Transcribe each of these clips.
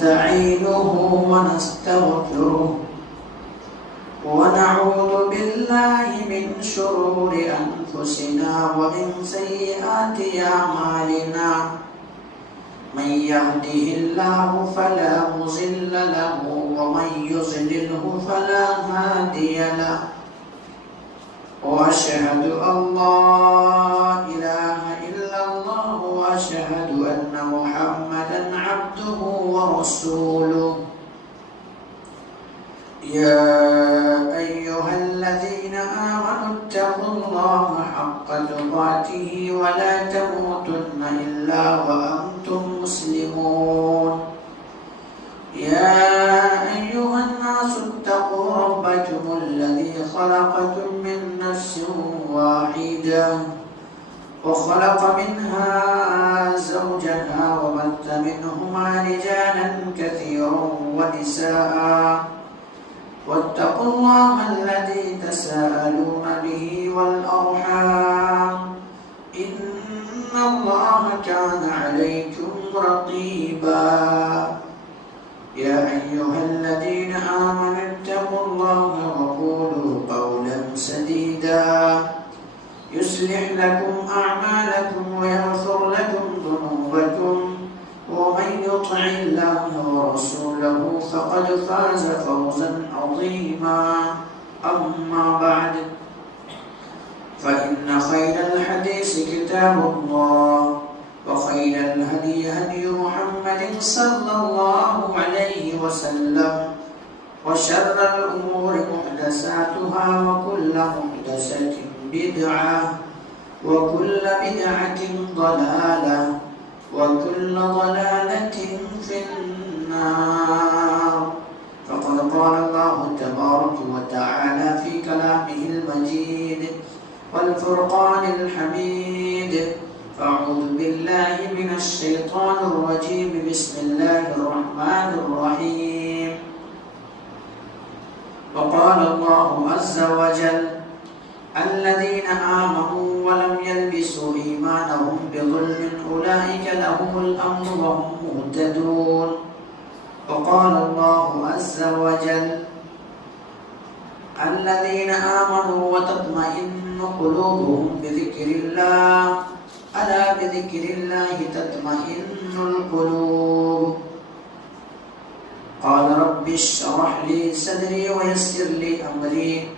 ونستعينه ونستغفره ونعوذ بالله من شرور أنفسنا ومن سيئات أعمالنا من يهده الله فلا مضل له ومن يضلله فلا هادي له وأشهد أن لا إله إلا الله وأشهد أن محمدا عبده ورسوله يا أيها الذين آمنوا اتقوا الله حق تقاته ولا تموتن إلا وأنتم مسلمون يا أيها الناس اتقوا ربكم الذي خلقكم من نفس واحدة وخلق منها زوجها وبث منهما رجالا كثيرا ونساء واتقوا الله الذي تساءلون به والأرحام إن الله كان عليكم رقيبا يا أيها الذين آمنوا اتقوا الله وقولوا قولا سديدا يصلح لكم أعمالكم ويغفر لكم ذنوبكم ومن يطع الله ورسوله فقد فاز فوزا عظيما أما بعد فإن خير الحديث كتاب الله وخير الهدي هدي محمد صلى الله عليه وسلم وشر الأمور محدثاتها وكل محدثة بدعة وكل بدعة ضلالة وكل ضلالة في النار فقد قال الله تبارك وتعالى في كلامه المجيد والفرقان الحميد أعوذ بالله من الشيطان الرجيم بسم الله الرحمن الرحيم وقال الله عز وجل الذين آمنوا ولم يلبسوا إيمانهم بظلم أولئك لهم الأمن وهم مهتدون وقال الله عز وجل الذين آمنوا وتطمئن قلوبهم بذكر الله ألا بذكر الله تطمئن القلوب قال رب اشرح لي صدري ويسر لي أمري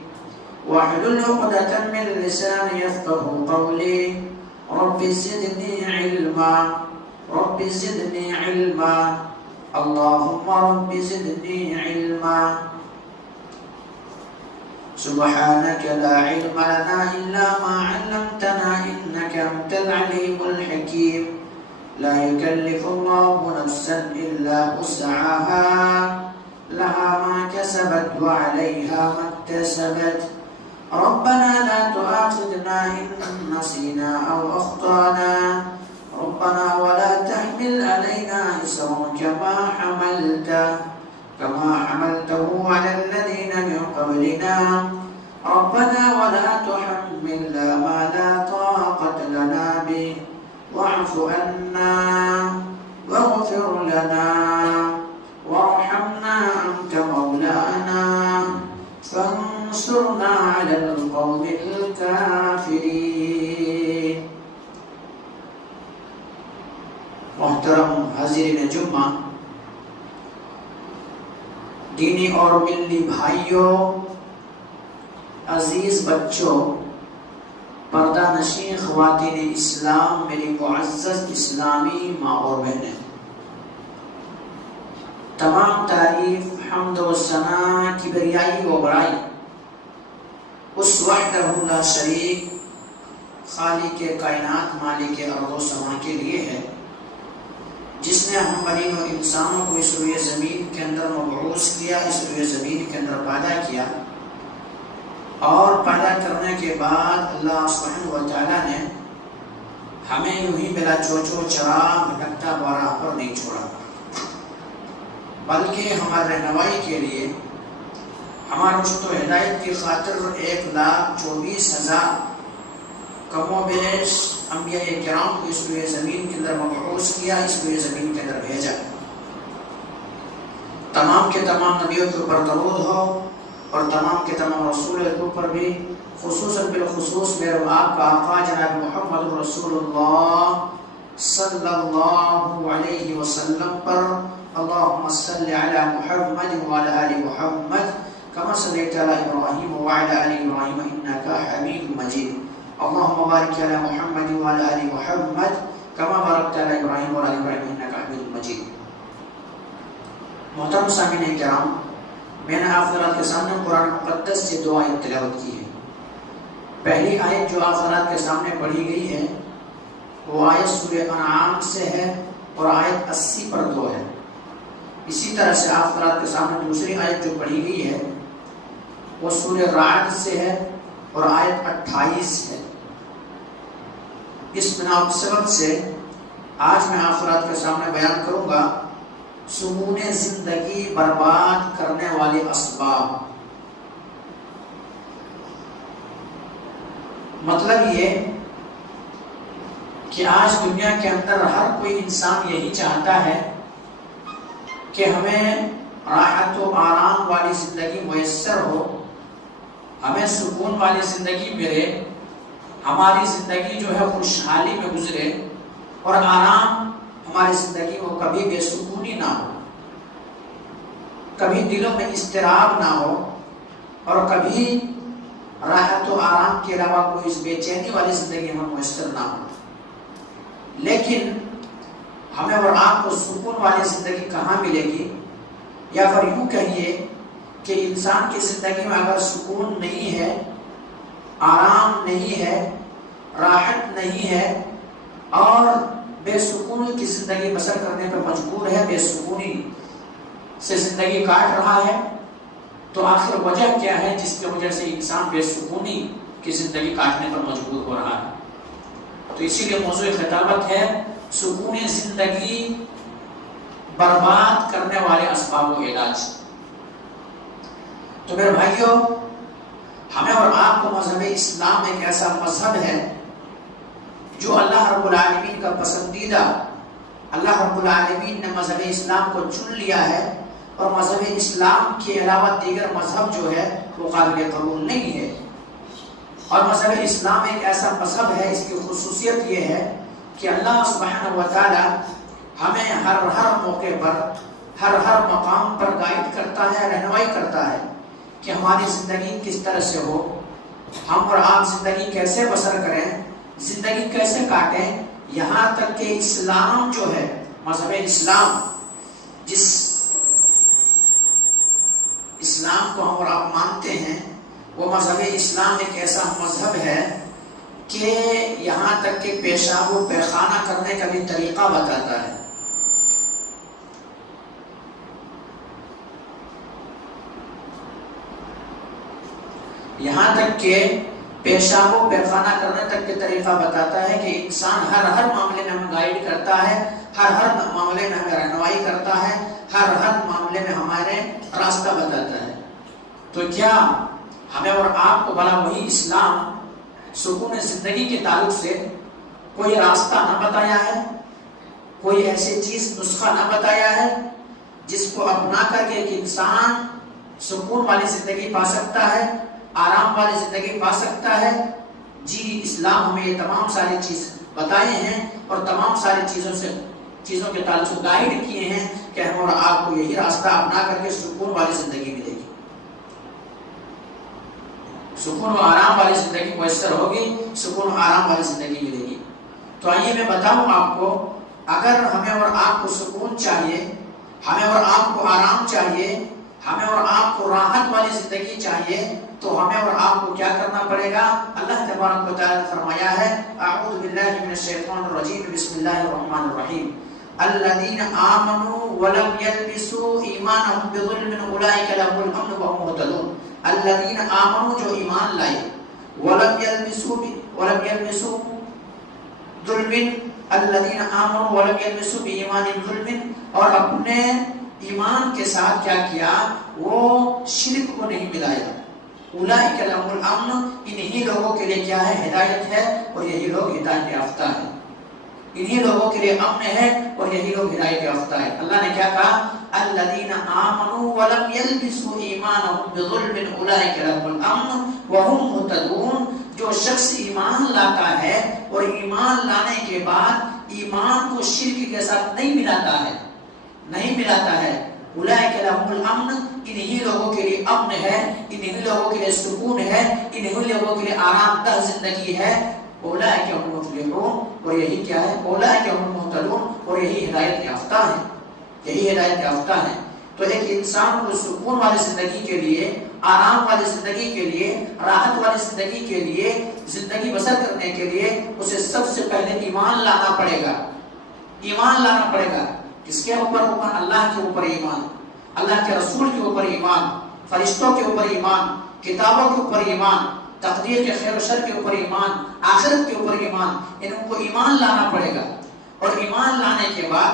واحلل عقدة من لساني يفقهوا قولي رب زدني علما رب زدني علما اللهم رب زدني علما سبحانك لا علم لنا إلا ما علمتنا إنك أنت العليم الحكيم لا يكلف الله نفسا إلا وسعها لها ما كسبت وعليها ما اكتسبت ربنا لا تؤاخذنا إن نسينا أو أخطأنا ربنا ولا تحمل علينا إصرا كما حملته على الذين من قبلنا ربنا ولا تحملنا ما لا طاقة لنا به واعف عنا واغفر لنا وارحمنا أنت مولانا فانصرنا على القوم الكافرين. محترم حاضرین جمعہ، دینی اور ملی بھائیوں، عزیز بچوں، پردہ نشین خواتین اسلام، میری معزز اسلامی ماں اور بہنیں، تمام تعریف، حمد و ثنا، کبریائی و بڑائی اس وحدہ لا شریک خالق کائنات مالک ارض و سما کے لیے ہے، جس نے ہم بنین و انسانوں کو اس روئے زمین کے اندر مبعوث کیا، اس روئے زمین کے اندر پیدا کیا، اور پیدا کرنے کے بعد اللہ سبحانہ و تعالیٰ نے ہمیں یوں ہی بلا چوچو چرا بھٹکتا بارہ پر نہیں چھوڑا، بلکہ ہمارے رہنمائی کے لیے، ہمارے رشد و ہدایت کی خاطر 1,24,000 کم و بیش انبیاء کرام کو اس روئے زمین کے اندر مبعوث کیا، اس روئے زمین کے اندر بھیجا، تمام کے تمام نبیوں کے اوپر درود ہو اور تمام کے تمام رسولوں کے اوپر بھی خصوصاً بالخصوص میرے آپ کا آقا جناب محمد رسول اللہ صلی اللہ علیہ وسلم پر اللہم صلی علی محمد وعلی آل محمد کما صلیت علی ابراہیم وعلی آل ابراہیم انکا حمید مجید اللہم بارک علی محمد وعلی آل محمد کما بارکت علی ابراہیم وعلی آل ابراہیم انکا حمید مجید۔ محترم سامعین کرام، میں نے آپ حضرات کے سامنے قرآن مقدس سے دو آیت تلاوت کی ہے۔ پہلی آیت جو آپ حضرات کے سامنے پڑھی گئی ہے وہ آیت سورہ انعام سے ہے اور آیت 80 پر 2 ہے۔ اسی طرح سے آپ حضرات کے سامنے دوسری آیت جو پڑھی گئی ہے وہ سورہ رعد سے ہے اور آیت 28 ہے۔ اس بنا سبب سے آج میں آپ حضرات کے سامنے بیان کروں گا سکون زندگی برباد کرنے والے اسباب۔ مطلب یہ کہ آج دنیا کے اندر ہر کوئی انسان یہی چاہتا ہے کہ ہمیں راحت و آرام والی زندگی میسر ہو، ہمیں سکون والی زندگی ملے، ہماری زندگی جو ہے خوشحالی میں گزرے اور آرام ہماری زندگی میں کبھی بے سکونی نہ ہو، کبھی دلوں میں اضطراب نہ ہو اور کبھی راحت و آرام کے علاوہ کوئی اس بے چینی والی زندگی ہمیں میسر نہ ہو۔ لیکن ہمیں اور آپ کو سکون والی زندگی کہاں ملے گی؟ یا پھر یوں کہیے کہ انسان کی زندگی میں اگر سکون نہیں ہے، آرام نہیں ہے، راحت نہیں ہے اور بے سکونی کی زندگی بسر کرنے پر مجبور ہے، بے سکونی سے زندگی کاٹ رہا ہے، تو آخر وجہ کیا ہے جس کی وجہ سے انسان بے سکونی کی زندگی کاٹنے پر مجبور ہو رہا ہے؟ تو اسی لیے موضوع خطابت ہے سکون زندگی برباد کرنے والے اسباب و علاج۔ تو میرے بھائیوں، ہمیں اور آپ کو مذہب اسلام ایک ایسا مذہب ہے جو اللہ رب العالمین کا پسندیدہ، اللہ رب العالمین نے مذہب اسلام کو چن لیا ہے اور مذہب اسلام کے علاوہ دیگر مذہب جو ہے وہ قابل قبول نہیں ہے۔ اور مذہب اسلام ایک ایسا مذہب ہے، اس کی خصوصیت یہ ہے کہ اللہ سبحانہ و تعالی ہمیں ہر موقع پر ہر مقام پر گائیڈ کرتا ہے، رہنمائی کرتا ہے کہ ہماری زندگی کس طرح سے ہو، ہم اور آپ زندگی کیسے بسر کریں، زندگی کیسے کاٹیں، یہاں تک کہ اسلام جو ہے، مذہب اسلام، جس اسلام کو ہم اور آپ مانتے ہیں، وہ مذہب اسلام ایک ایسا مذہب ہے کہ یہاں تک کہ پیشاب و پیخانہ کرنے کا بھی طریقہ بتاتا ہے۔ یہاں تک کہ پیشاب و پیخانہ کرنے تک کے طریقہ بتاتا ہے کہ انسان ہر معاملے میں ہمیں گائیڈ کرتا ہے، ہر معاملے میں ہمیں رہنمائی کرتا ہے، ہر معاملے میں ہمارے راستہ بتاتا ہے۔ تو کیا ہمیں اور آپ کو بھلا وہی اسلام سکون زندگی کے تعلق سے کوئی راستہ نہ بتایا ہے، کوئی ایسی چیز نسخہ نہ بتایا ہے جس کو اپنا کر کے ایک انسان سکون والی زندگی پا سکتا ہے، آرام والی زندگی پا سکتا ہے؟ جی، اسلام ہمیں یہ تمام ساری چیز بتائے ہیں اور تمام ساری چیزوں کے تعلق سے گائیڈ کیے ہیں کہ ہم اور آپ کو یہی راستہ اپنا کر کے سکون والی زندگی ملے گی، سکون و آرام والی زندگی میسر ہوگی، سکون و آرام والی زندگی ملے گی۔ تو آئیے میں بتاؤں آپ کو، اگر ہمیں اور آپ کو سکون چاہیے، ہمیں اور آپ کو آرام چاہیے، ہمیں اور آپ کو راحت والی زندگی چاہیے، تو ہمیں اور آپ کو کیا کرنا پڑے گا؟ اللہ تبارک و تعالی نے فرمایا ہے، اعوذ باللہ من الشیطان الرجیم، بسم اللہ الرحمن الرحیم، الذین آمنوا ولم یلبسوا ایمانهم بظلم اولئک لهم الامن وهم مہتدون۔ الذین آمنوا، جو ایمان لائے، ولم یلبسوا ظلم، الذین آمنوا ولم یلبسوا بایمانہم ظلم، اور اپنے ایمان کے ساتھ کیا کیا؟ وہ شرک کو نہیں ملایا۔ اولئک لهم الامن، انہی لوگوں کے لیے کیا ہے؟ ہدایت ہے، اور یہی لوگ ہدایت یافتہ ہیں۔ انہی لوگوں کے لیے امن ہے اور یہی لوگ ہدایت یافتہ ہے۔ اللہ نے کیا کہا؟ الذین آمنوا ولم یلبسوا ایمانهم بظلم اولئک لهم الامن وهم مہتدون۔ جو شخص ایمان لاتا ہے اور ایمان لانے کے بعد ایمان کو شرک کے ساتھ نہیں ملاتا ہے، اولئک لهم الامن، انہی لوگوں کے لیے امن ہے، انہی لوگوں کے لیے سکون ہے، انہی لوگوں کے لیے آرام دہ زندگی ہے۔ اولئک هم المفلحون، اور یہی کیا ہے؟ اولئک هم المہتدون، اور یہی ہدایت یافتہ ہیں، یہی ہدایت یافتہ ہیں۔ تو ایک انسان کو سکون والی زندگی کے لیے، آرام والی زندگی کے لیے، راحت والی زندگی کے لیے، زندگی بسر کرنے کے لیے اسے سب سے پہلے ایمان لانا پڑے گا۔ ایمان لانا پڑے گا کس کے اوپر؟ اللہ کے اوپر ایمان، اللہ کے رسول کے اوپر ایمان، فرشتوں کے اوپر ایمان، کتابوں کے اوپر ایمان، تقدیر کے خیر و شر کے اوپر ایمان، آخرت کے اوپر ایمان، ان کو ایمان لانا پڑے گا۔ اور ایمان لانے کے بعد،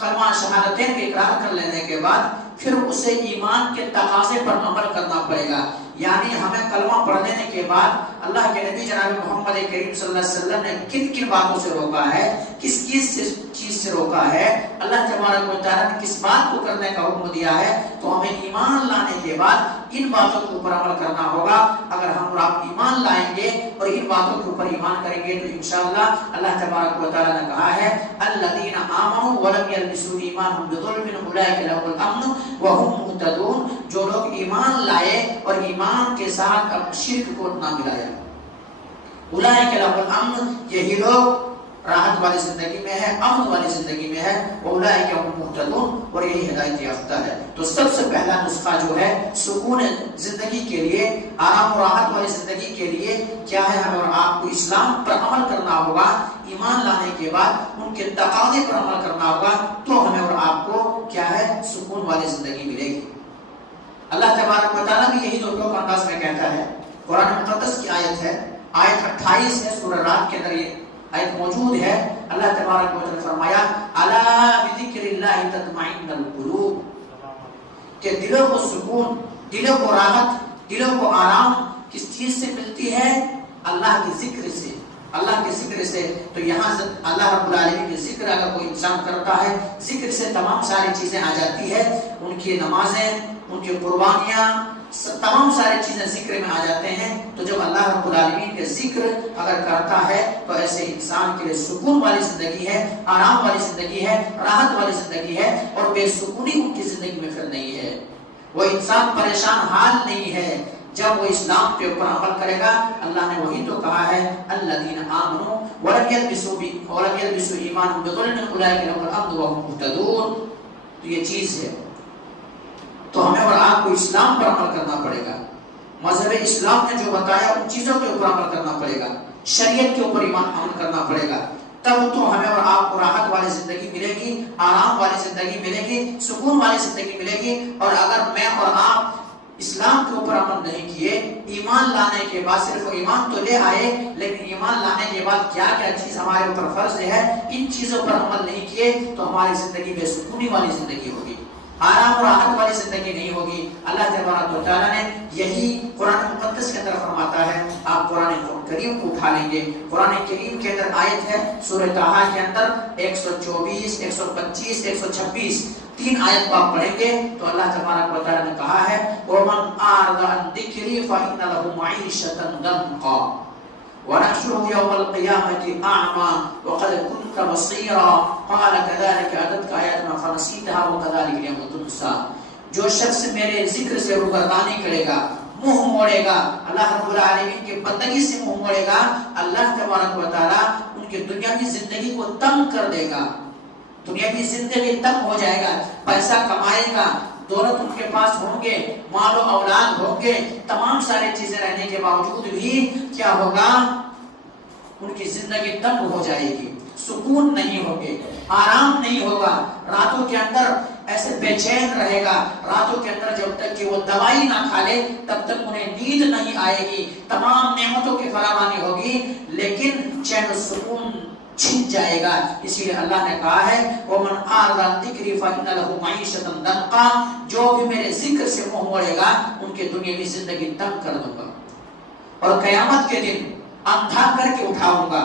کلمہ شہادتین کے اقرار کر لینے کے بعد، پھر اسے ایمان کے تقاضے پر عمل کرنا پڑے گا۔ یعنی ہمیں کلمہ پڑھ لینے کے بعد اللہ کے نبی جناب محمد کریم صلی اللہ علیہ وسلم نے کن کن باتوں سے روکا ہے، کس چیز سے روکا ہے، اللہ تبارک و تعالیٰ نے کس بات کو کرنے کا حکم دیا ہے، تو ہمیں ایمان لانے کے بعد ان باتوں کے اوپر عمل کرنا ہوگا۔ اگر ہم اور آپ ایمان لائیں گے اور ان باتوں کے اوپر ایمان کریں گے تو انشاءاللہ اللہ تبارک و تعالیٰ نے کہا ہے الذین آمنوا ولم یلبسوا ایمانهم بظلم اولئک لهم الامن وهم مہتدون۔ جو لوگ ایمان لائے اور ایمان کے ساتھ اب شرک کو نہ ملایا، اولئک لهم الامن، یہی لوگ راحت والی زندگی میں ہے، امن والی زندگی میں ہے، اولئک هم مہتدون، اور یہی ہدایت یافتہ ہے۔ تو سب سے پہلا نسخہ جو ہے سکون زندگی کے لیے، آرام و راحت والی زندگی کے لیے کیا ہے؟ ہمیں اور آپ کو اسلام پر عمل کرنا ہوگا۔ ایمان لانے کے بعد ان کے تقاضے پر عمل کرنا ہوگا، تو ہمیں اور آپ کو کیا ہے؟ سکون والی زندگی ملے گی۔ اللہ تبارک و تعالیٰ بھی یہی دو انداز میں کہتا ہے۔ قرآن مقدس کی آیت ہے، آیت 28 ہے، سورہ رات کے اندر یہ آیت موجود ہے۔ اللہ تبارک و تعالیٰ نے فرمایا الا بذکر اللہ تطمئن القلوب، کہ دلوں کو سکون، دلوں کو راحت، دلوں کو آرام کس چیز سے ملتی ہے؟ اللہ کے ذکر سے، اللہ کے ذکر سے۔ تو یہاں سے اللہ رب العالمین کے ذکر اگر کوئی انسان کرتا ہے، ذکر سے تمام ساری چیزیں آ جاتی ہے، ان کی نمازیں، ان کی قربانیاں، تمام ساری چیزیں ذکر میں آ جاتے ہیں۔ تو جب اللہ رب العالمین کے ذکر اگر کرتا ہے تو ایسے انسان کے لیے سکون والی زندگی ہے، آرام والی زندگی ہے، راحت والی زندگی ہے، اور بے سکونی ان کی زندگی میں پھر نہیں ہے۔ وہ انسان پریشان حال نہیں ہے جب وہ اسلام کے اوپر عمل کرے گا۔ اللہ نے وہی تو کہا ہے الذین آمنوا ولم یلبسوا ایمانهم بظلم اولئک لهم الامن وهم مہتدون۔ تو یہ چیز ہے، تو ہمیں اور آپ کو اسلام پر عمل کرنا پڑے گا۔ مذہب اسلام نے جو بتایا ان چیزوں کے اوپر عمل کرنا پڑے گا، شریعت کے اوپر عمل کرنا پڑے گا، تب تو ہمیں اور آپ کو راحت والی زندگی ملے گی، آرام والی زندگی ملے گی، سکون والی زندگی ملے گی۔ اور اگر میں اور آپ اسلام کے اوپر عمل نہیں کیے، ایمان لانے کے بعد صرف ایمان تو لے آئے، لیکن ایمان لانے کے بعد کیا کیا چیز ہمارے اوپر فرض ہے، ان چیزوں پر عمل نہیں کیے، تو ہماری زندگی بے سکونی والی زندگی ہوگی، آرام اور راحت والی زندگی نہیں ہوگی۔ اللہ تبارک و تعالیٰ نے یہی قرآن مقدس کے اندر فرماتا ہے۔ آپ قرآن کریم کو اٹھا لیں گے، قرآن کریم کے اندر آیت ہے سورہ طٰہٰ کے اندر 124، 125، 126، 3 آیت کو آپ پڑھیں گے تو اللہ تبارک و تعالیٰ نے کہا ہے وَمَنْ أَعْرَضَ عَنْ ذِكْرِي فَإِنَّ لَهُ مَعِيشَةً ضَنْكًا وَنَحْشُرُهُ يَوْمَ الْقِيَامَةِ أَعْمَى وَقَدْ كُنْتَ بَصِيرًا قَالَ كَذَلِكَ أَتَتْكَ آيَاتُنَا فَنَسِيتَهَا وَكَذَلِكَ الْيَوْمَ تُنسَى۔ جو شخص میرے ذکر سے روگردانی کرے گا، منہ موڑے گا، اللہ رب العالمین کی بندگی سے منہ موڑے گا، اللہ تبارک و تعالیٰ ان کی دنیاوی زندگی کو تنگ کر دے گا، دنیاوی زندگی تنگ ہو جائے گا، پیسہ کمائے گا، دولت ان کے پاس ہوں گے، مال و اولاد ہوں گے، تمام ساری چیزیں رہنے کے باوجود بھی کیا ہوگا؟ ان کی زندگی تنگ ہو جائے گی، سکون نہیں ہوگے، آرام نہیں ہوگا، راتوں کے اندر ایسے بے چین رہے گا، راتوں کے اندر جب تک کہ وہ دوائی نہ کھا لے تب تک انہیں نیند نہیں آئے گی، تمام نعمتوں کی فراوانی ہوگی لیکن چین و سکون چھن جائے گا۔ اسی لیے اللہ نے کہا ہے وَمَنْ أَعْرَضَ عَنْ ذِكْرِي فَإِنَّ لَهُ مَعِيشَةً ضَنْكًا، جو بھی میرے ذکر سے منہ موڑے گا ان کے دنیاوی زندگی تنگ کر دوں گا، اور قیامت کے دن اندھا کر کے اٹھاؤں گا،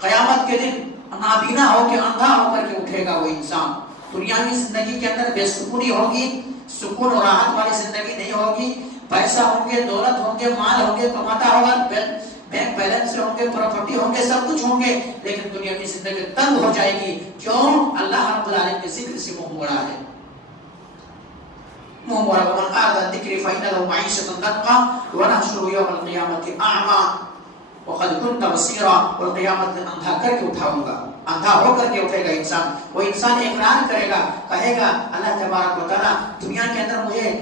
قیامت کے دن نابینا ہو کے اندھا ہو کر کے اٹھے گا وہ انسان. دنیاوی زندگی کے اندر بے سکونی ہوگی، سکون اور راحت والی زندگی نہیں ہوگی. پیسہ ہوں گے، دولت ہوں گے، مال ہوں گے، کماتا ہوگا، بینک بیلنس ہوں گے، پراپرٹی ہوں گے، سب کچھ ہوں گے، لیکن دنیاوی زندگی تنگ ہو جائے گی. کیوں؟ اللہ رب العالمین کے ذکر سے منہ موڑا ہے. منہ موڑا. ومن اعرض عن ذکری فإن له معیشة ضنکا ونحشره یوم القیامة اعمی وقد كنت بصیرا. اور قیامت میں اندھا کر کے اٹھاؤں گا، اندھا ہو کر کے اٹھے گا انسان. وہ انسان اقرار کرے گا، کہے گا اللہ تبارک و تعالیٰ دنیا کے اندر مجھے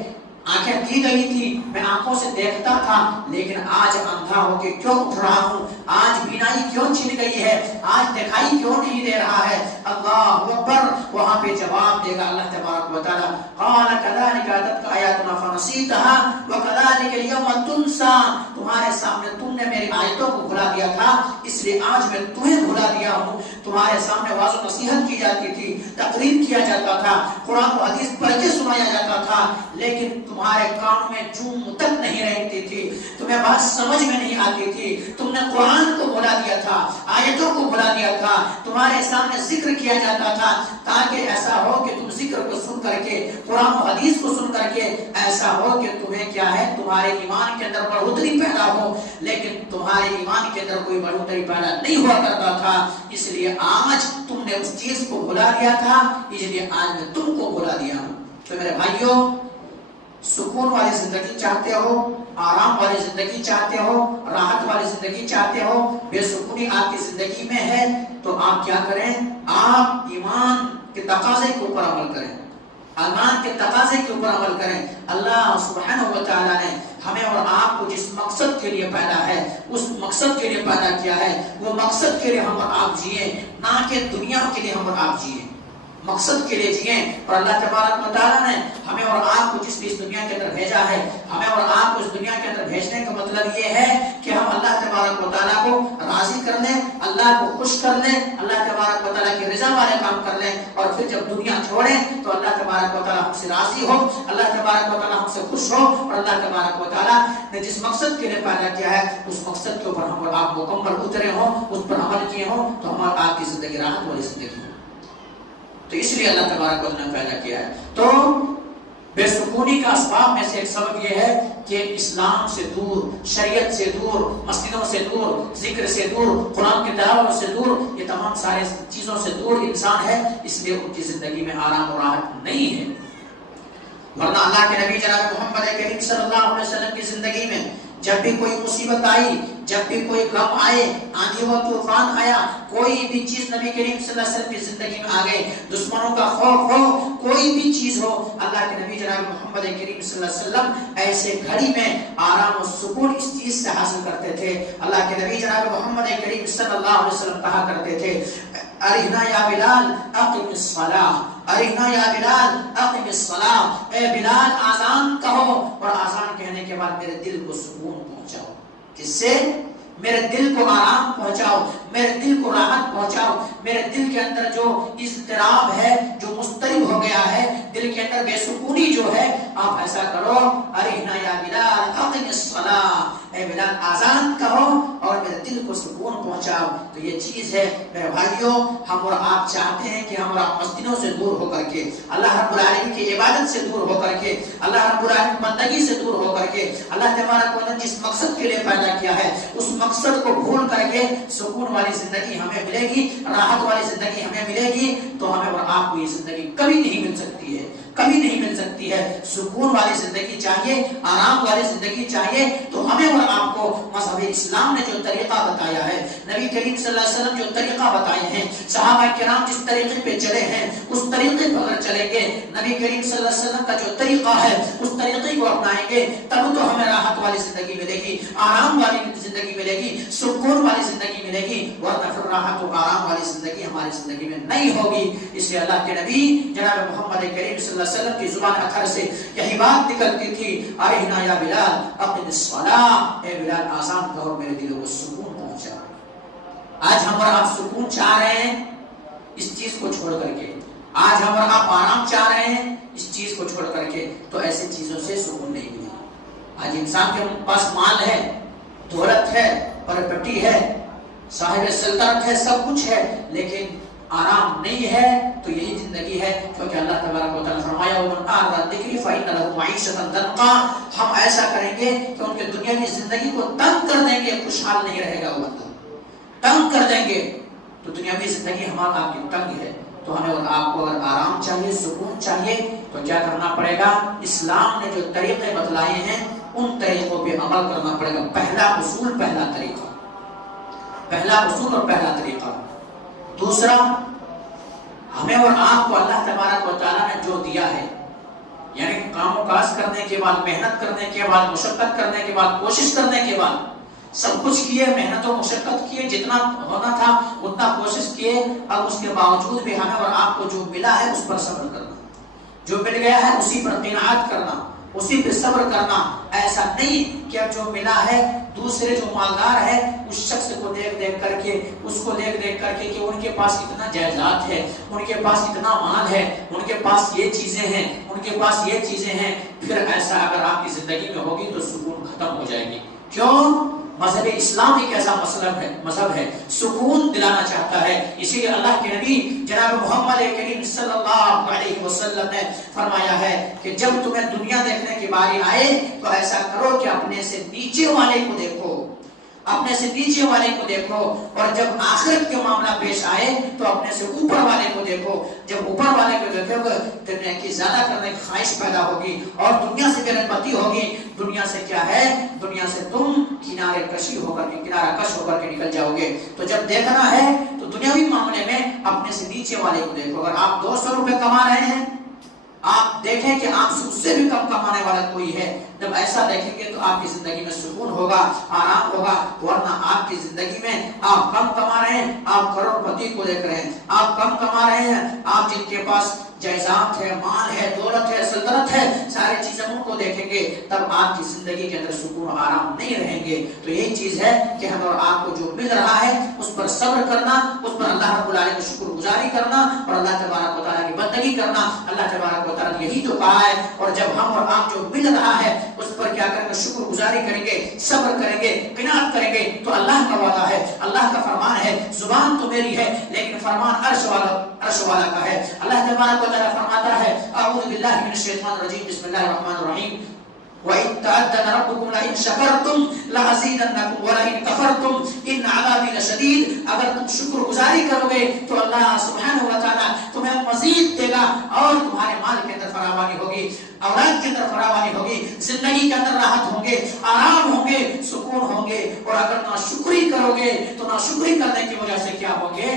آنکھیں دی گئی تھی، میں آنکھوں سے دیکھتا تھا، لیکن آج اندھا ہو کے کیوں اٹھ رہا ہوں؟ آج بینائی کیوں چھن گئی ہے؟ آج دکھائی کیوں نہیں دے رہا ہے؟ اللہ اکبر. وہاں پہ جواب دے گا اللہ تبارک و تعالیٰ قال كذلك اتتك آیاتنا فنسیتها وكذلك اليوم تنسى. تمہارے سامنے تم نے میری آیتوں کو بھلا دیا تھا، اس لیے آج میں تمہیں بھلا دیا ہوں. تمہارے سامنے واضح نصیحت کی جاتی تھی، تقریر کیا جاتا تھا، قرآن و حدیث پڑھ کے سنایا جاتا تھا، لیکن تمہارے کانوں میں جوں تک نہیں رہتی تھی، تمہیں بات سمجھ میں نہیں آتی تھی. تم نے قرآن کو بھلا دیا تھا، آیتوں کو بھلا دیا تھا. تمہارے سامنے ذکر کیا جاتا تھا تاکہ ایسا ہو کہ تم ذکر کو سن کر کے، قرآن و حدیث کو سن کر کے ایسا ہو کہ تمہیں کیا ہے، تمہارے ایمان کے اندر بڑھوتری پیدا ہو. لیکن تمہارے ایمان کے اندر کوئی بڑھوتری پیدا نہیں ہوا کرتا تھا، اس لیے آج تم نے اس چیز کو بھلا دیا تھا، اس لیے آج میں تم کو بھلا دیا ہوں. تو میرے بھائیوں، سکون والی زندگی چاہتے ہو، آرام والی زندگی چاہتے ہو، راحت والی زندگی چاہتے ہو، بے سکونی آپ کی زندگی میں ہے، تو آپ کیا کریں؟ آپ ایمان کے تقاضے کے اوپر عمل کریں، ایمان کے تقاضے کے اوپر عمل کریں. اللہ سبحانہ و تعالیٰ نے ہمیں اور آپ کو جس مقصد کے لیے پیدا ہے، اس مقصد کے لیے پیدا کیا ہے، وہ مقصد کے لیے ہم اور آپ جئیں، نہ کہ دنیا کے لیے ہم اور آپ جئیں. مقصد کے لیے جئیں. اور اللہ تبارک و تعالیٰ نے ہمیں اور آپ کو جس بھی اس دنیا کے اندر بھیجا ہے، ہمیں اور آپ کو اس دنیا کے اندر بھیجنے کا مطلب یہ ہے کہ ہم اللہ تبارک و تعالیٰ کو راضی کر لیں، اللہ کو خوش کر لیں، اللہ تبارک و تعالیٰ کی رضا والے کام کر لیں، اور پھر جب دنیا چھوڑیں تو اللہ تبارک و تعالیٰ ہم سے راضی ہو، اللہ تبارک و تعالیٰ ہم سے خوش ہو، اور اللہ تبارک و تعالیٰ نے جس مقصد کے لیے پیدا کیا ہے اس مقصد کے اوپر ہم اور آپ مکمل اترے ہوں، اس پر عمل کیے ہوں، تو ہمارے آپ کی زندگی راحت والی زندگی ہو. تو اس لیے اللہ تبارک و تعالیٰ نے پیدا کیا ہے. تو بے سکونی کا اسباب میں سے ایک سبب یہ ہے کہ اسلام سے دور، شریعت سے دور، مسجدوں سے دور، ذکر سے دور، قرآن کی تلاوت سے دور، یہ تمام سارے چیزوں سے دور انسان ہے، اس لیے ان کی زندگی میں آرام و راحت نہیں ہے. ورنہ اللہ کے نبی جناب محمد کریم صلی اللہ علیہ وسلم کی زندگی میں جب بھی کوئی مصیبت آئی، جب بھی کوئی غم آئے، آندھی و طوفان آیا، کوئی بھی چیز نبی کریم صلی اللہ علیہ وسلم کی زندگی میں آ گئے، دشمنوں کا خوف ہو، کوئی بھی چیز ہو، اللہ کے نبی جناب محمد کریم صلی اللہ علیہ وسلم ایسے گھڑی میں آرام و سکون اس چیز سے حاصل کرتے تھے. اللہ کے نبی جناب محمد کریم صلی اللہ علیہ وسلم کہا کرتے تھے ارہنا یا بلال اقم الصلاۃ، ارہنا یا بلال اقم الصلاۃ، اے بلال آذان کہو، اور آذان کہنے کے بعد میرے دل کو سکون پہنچاؤ. کس سے؟ میرے دل کو آرام پہنچاؤ، میرے دل کو راحت پہنچاؤ. میرے دل کے اندر جو اضطراب ہے، جو مضطرب ہو گیا ہے، دل کے اندر بے سکونی جو ہے، آپ ایسا کرو ارہنا یا بلال اقم الصلاۃ، اے بلال آذان کہو اور میرے دل کو سکون پہنچاؤ. تو یہ چیز ہے میرے بھائیوں، ہم اور آپ چاہتے ہیں کہ ہم اور مسجدوں سے دور ہو کر کے، اللہ رب العالمین کی عبادت سے دور ہو کر کے، اللہ رب العالمین بندگی سے دور ہو کر کے، اللہ تبارک و تعالیٰ جس مقصد کے لیے پیدا کیا ہے اس مقصد کو بھول کر کے سکون والی زندگی ہمیں ملے گی، راحت والی زندگی ہمیں ملے گی، تو ہمیں اور آپ کو یہ زندگی کبھی نہیں مل سکتی ہے، کبھی نہیں مل سکتی ہے. سکون والی زندگی چاہیے، آرام والی زندگی چاہیے، تو ہمیں اور آپ کو مذہب اسلام نے جو طریقہ بتایا ہے، نبی کریم صلی اللہ علیہ وسلم جو طریقہ بتائے ہیں، صحابہ کرام جس طریقے پہ چلے ہیں، اس طریقے پر اگر چلیں گے، نبی کریم صلی اللہ علیہ وسلم کا جو طریقہ ہے اس طریقے کو اپنائیں گے، تب تو ہمیں راحت والی زندگی ملے گی، آرام والی زندگی ملے گی، سکون والی زندگی ملے گی. ورنہ پھر راحت و آرام والی زندگی ہماری زندگی میں نہیں ہوگی. اس لیے اللہ کے نبی جناب محمد کریم صلی اللہ علیہ وسلم کی زبان اطہر سے یہی بات نکلتی تھی ارہنا یا بلال اقم الصلاۃ، اے بلال آذان کہو میرے دل کو سکون پہنچا. آج ہم اور آپ سکون چاہ رہے ہیں اس چیز کو چھوڑ کر کے، آج ہم اور آپ آرام چاہ رہے ہیں اس چیز کو چھوڑ کر کے، تو ایسی چیزوں سے سکون نہیں ملے گا. آج انسان کے پاس مال ہے، دولت ہے، پراپرٹی ہے، صاحب سلطنت ہے، سب کچھ ہے، لیکن آرام نہیں ہے، تو یہی زندگی ہے، کیونکہ اللہ تبارک و تعالیٰ نے فرمایا وَمَنْ أَعْرَضَ عَنْ ذِكْرِي فَإِنَّ لَهُ مَعِيشَةً ضَنْكًا، ہم ایسا کریں گے کہ ان کے دنیاوی زندگی کو تنگ کر دیں گے، خوشحال نہیں رہے گا وہ بندہ، تنگ کر دیں گے۔ تو دنیاوی زندگی ہمارا آپ کی تنگ ہے، تو ہمیں اور آپ کو اگر آرام چاہیے، سکون چاہیے، تو کیا کرنا پڑے گا؟ اسلام نے جو طریقے بتلائے ہیں ان طریقوں پہ عمل کرنا پڑے گا۔ پہلا اصول، پہلا طریقہ، پہلا اصول اور پہلا طریقہ۔ دوسرا، ہمیں اور آپ کو اللہ تبارک و تعالیٰ نے جو دیا ہے، یعنی کام و کاج کرنے کے بعد، محنت کرنے کے بعد، مشقت کرنے کے بعد، کوشش کرنے کے بعد، سب کچھ کیے، محنت و مشقت کیے، جتنا ہونا تھا اتنا کوشش کیے، اب اس کے باوجود بھی ہمیں اور آپ کو جو ملا ہے اس پر صبر کرنا، جو مل گیا ہے اسی پر قناعت کرنا، اسی پہ صبر کرنا۔ ایسا نہیں کہ اب جو ملا ہے، دوسرے جو مالدار ہے اس شخص کو دیکھ دیکھ کر کے، اس کو دیکھ دیکھ کر کے کہ ان کے پاس اتنا جائیداد ہے، ان کے پاس اتنا مال ہے، ان کے پاس یہ چیزیں ہیں، ان کے پاس یہ چیزیں ہیں، پھر ایسا اگر آپ کی زندگی میں ہوگی تو سکون ختم ہو جائے گی۔ کیوں؟ مذہب اسلام ایک ایسا مذہب ہے، سکون دلانا چاہتا ہے۔ اسی لیے اللہ کے نبی جناب محمد کریم صلی اللہ علیہ وسلم نے فرمایا ہے کہ جب تمہیں دنیا دیکھنے کی باری آئے تو ایسا کرو کہ اپنے سے نیچے والے کو دیکھو، اپنے سے نیچے والے کو دیکھو، اور جب آخرت کے معاملہ پیش آئے تو اپنے سے اوپر والے کو دیکھو۔ جب اوپر والے کو دیکھو گے تو نیکی زیادہ کرنے کی خواہش پیدا ہوگی اور دنیا سے بے رغبتی ہوگی۔ دنیا سے کیا ہے؟ دنیا سے تم کنارہ کش ہو کر کے نکل جاؤ گے۔ تو جب دیکھنا ہے تو دنیاوی معاملے میں اپنے سے نیچے والے کو دیکھو۔ اگر آپ 200 روپے کما رہے ہیں، آپ دیکھیں کہ آپ سے اس سے بھی کم کمانے والا کوئی ہے، جب ایسا دیکھیں گے تو آپ کی زندگی میں سکون ہوگا، آرام ہوگا۔ ورنہ آپ کی زندگی میں آپ کم کما رہے ہیں، آپ کروڑ پتی کو دیکھ رہے ہیں، آپ کم کما رہے ہیں، آپ جن کے پاس جائیداد ہے، مال ہے، دولت ہے، سلطنت ہے، سارے چیزیں ان کو دیکھیں گے، تب آپ کی زندگی کے اندر سکون و آرام نہیں رہیں گے۔ تو یہی چیز ہے کہ ہم اور آپ کو جو مل رہا ہے اس پر صبر کرنا، اس پر اللہ رب العالمین کا شکر گزاری کرنا اور اللہ تبارک و تعالیٰ کی بندگی کرنا۔ اللہ تبارک و تعالیٰ نے یہی تو کہا ہے، اور جب ہم اور آپ جو مل رہا ہے اس پر کیا کریں گے؟ شکر گزاری کریں گے، صبر کریں گے، قناعت کریں گے، تو اللہ کا وعدہ ہے، اللہ کا فرمان ہے، زبان تو میری ہے لیکن فرمان عرش والا کا ہے۔ اللہ تبارک و تعالیٰ فرماتا ہے اعوذ باللہ من الشیطان الرجیم بسم اللہ الرحمن الرحیم وَإِذْ تَعَذَّنَ رَبُّكُمْ لَئِن شَكَرْتُمْ لَأَزِيدَنَّكُمْ وَلَئِن كَفَرْتُمْ إِنَّ عَذَابِي لَشَدِيدٌ، اگر تم شکر گزاری کرو گے تو اللہ سبحانہ و تعالیٰ تمہیں مزید دے گا اور تمہارے مال کے اندر فراوانی ہوگی، اولاد کے اندر فراوانی ہوگی، زندگی کے اندر راحت ہوں گے، آرام ہوں گے، سکون ہوں گے۔ اور اگر ناشکری کرو گے تو ناشکری کرنے کی وجہ سے کیا ہوں گے؟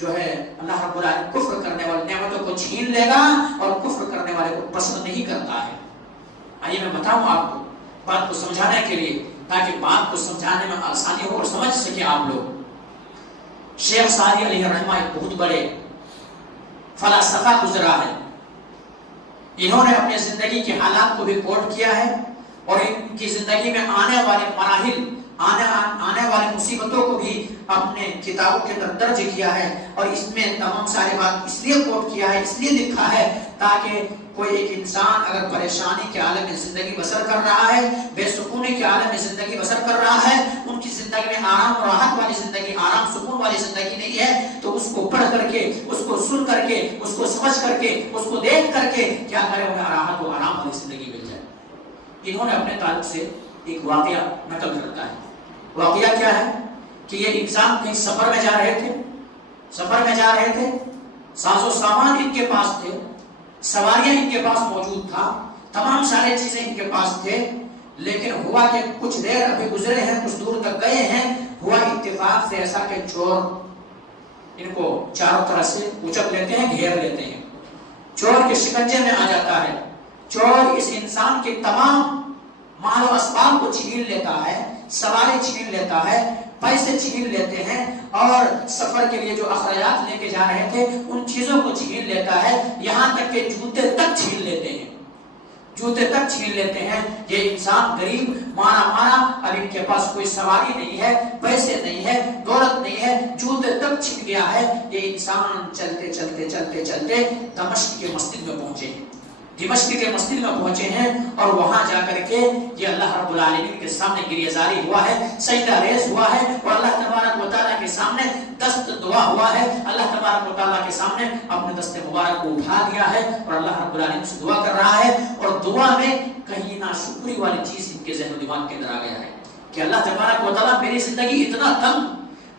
جو ہے اللہ رب العالمین کفر کرنے والے نعمتوں کو چھین لے گا اور کفر کرنے والے کو پسند نہیں کرتا ہے۔ آئیے میں بتاؤں آپ کو بات کو سمجھانے کے لیے، تاکہ بات کو سمجھانے میں آسانی ہو اور سمجھ سکے آپ لوگ۔ شیخ سعدی علیہ رحمہ ایک بہت بڑے فلسفہ گزرا ہے، انہوں نے اپنی زندگی کے حالات کو بھی کوٹ کیا ہے اور ان کی زندگی میں آنے والے مراحل، آنے والی مصیبتوں کو بھی اپنے کتابوں کے اندر درج کیا ہے، اور اس میں تمام سارے بات اس لیے کوٹ کیا ہے، اس لیے لکھا ہے تاکہ کوئی ایک انسان اگر پریشانی کے عالم میں زندگی بسر کر رہا ہے، بے سکونی کے عالم میں زندگی بسر کر رہا ہے، ان کی زندگی میں آرام اور راحت والی زندگی، آرام سکون والی زندگی نہیں ہے، تو اس کو پڑھ کر کے، اس کو سن کر کے، اس کو سمجھ کر کے، اس کو دیکھ کر کے کیا کرے؟ انہیں راحت و آرام والی زندگی مل جائے۔ انہوں نے اپنے تعلق سے ایک واقعہ نقل کرتا ہے۔ واقعہ کیا ہے کہ یہ انسان کہیں سفر میں جا رہے تھے، ساز و سامان ان کے پاس تھے، سواریاں ان کے پاس موجود تھا، تمام سارے چیزیں ان کے پاس تھے، لیکن ہوا کہ کچھ دیر ابھی گزرے ہیں، کچھ دور تک گئے ہیں، ہوا اتفاق سے ایسا کہ چور ان کو چاروں طرف سے اچک لیتے ہیں، گھیر لیتے ہیں، چور کے شکنجے میں آ جاتا ہے۔ چور اس انسان کے تمام مال و اسباب کو چھین لیتا ہے، سواری چھین لیتا ہے، پیسے چھین لیتے ہیں، اور سفر کے لیے جو اخراجات لے کے جا رہے تھے ان چیزوں کو چھین لیتا ہے، یہاں تک کہ جوتے تک چھین لیتے ہیں، جوتے تک چھین لیتے ہیں۔ یہ انسان غریب مارا، اب ان کے پاس کوئی سواری نہیں ہے، پیسے نہیں ہے، دولت نہیں ہے، جوتے تک چھن گیا ہے۔ یہ انسان چلتے چلتے چلتے چلتے دمشق کے مسجد میں پہنچے۔ دمشق کے مسجد میں پہنچے ہیں اور وہاں جا کر کے یہ اللہ رب العالمین کے سامنے گریہ زاری ہوا ہے، سجدہ ریز ہوا ہے اور اللہ تبارک و تعالیٰ کے سامنے دست دعا ہوا ہے، اللہ تبارک و تعالیٰ کے سامنے اپنے دست مبارک کو اٹھا دیا ہے اور اللہ رب العالمین سے دعا کر رہا ہے، اور دعا میں کہیں ناشکری والی چیز ان کے ذہن و دماغ کے اندر آ گیا ہے کہ اللہ تبارک و تعالیٰ میری زندگی اتنا تنگ،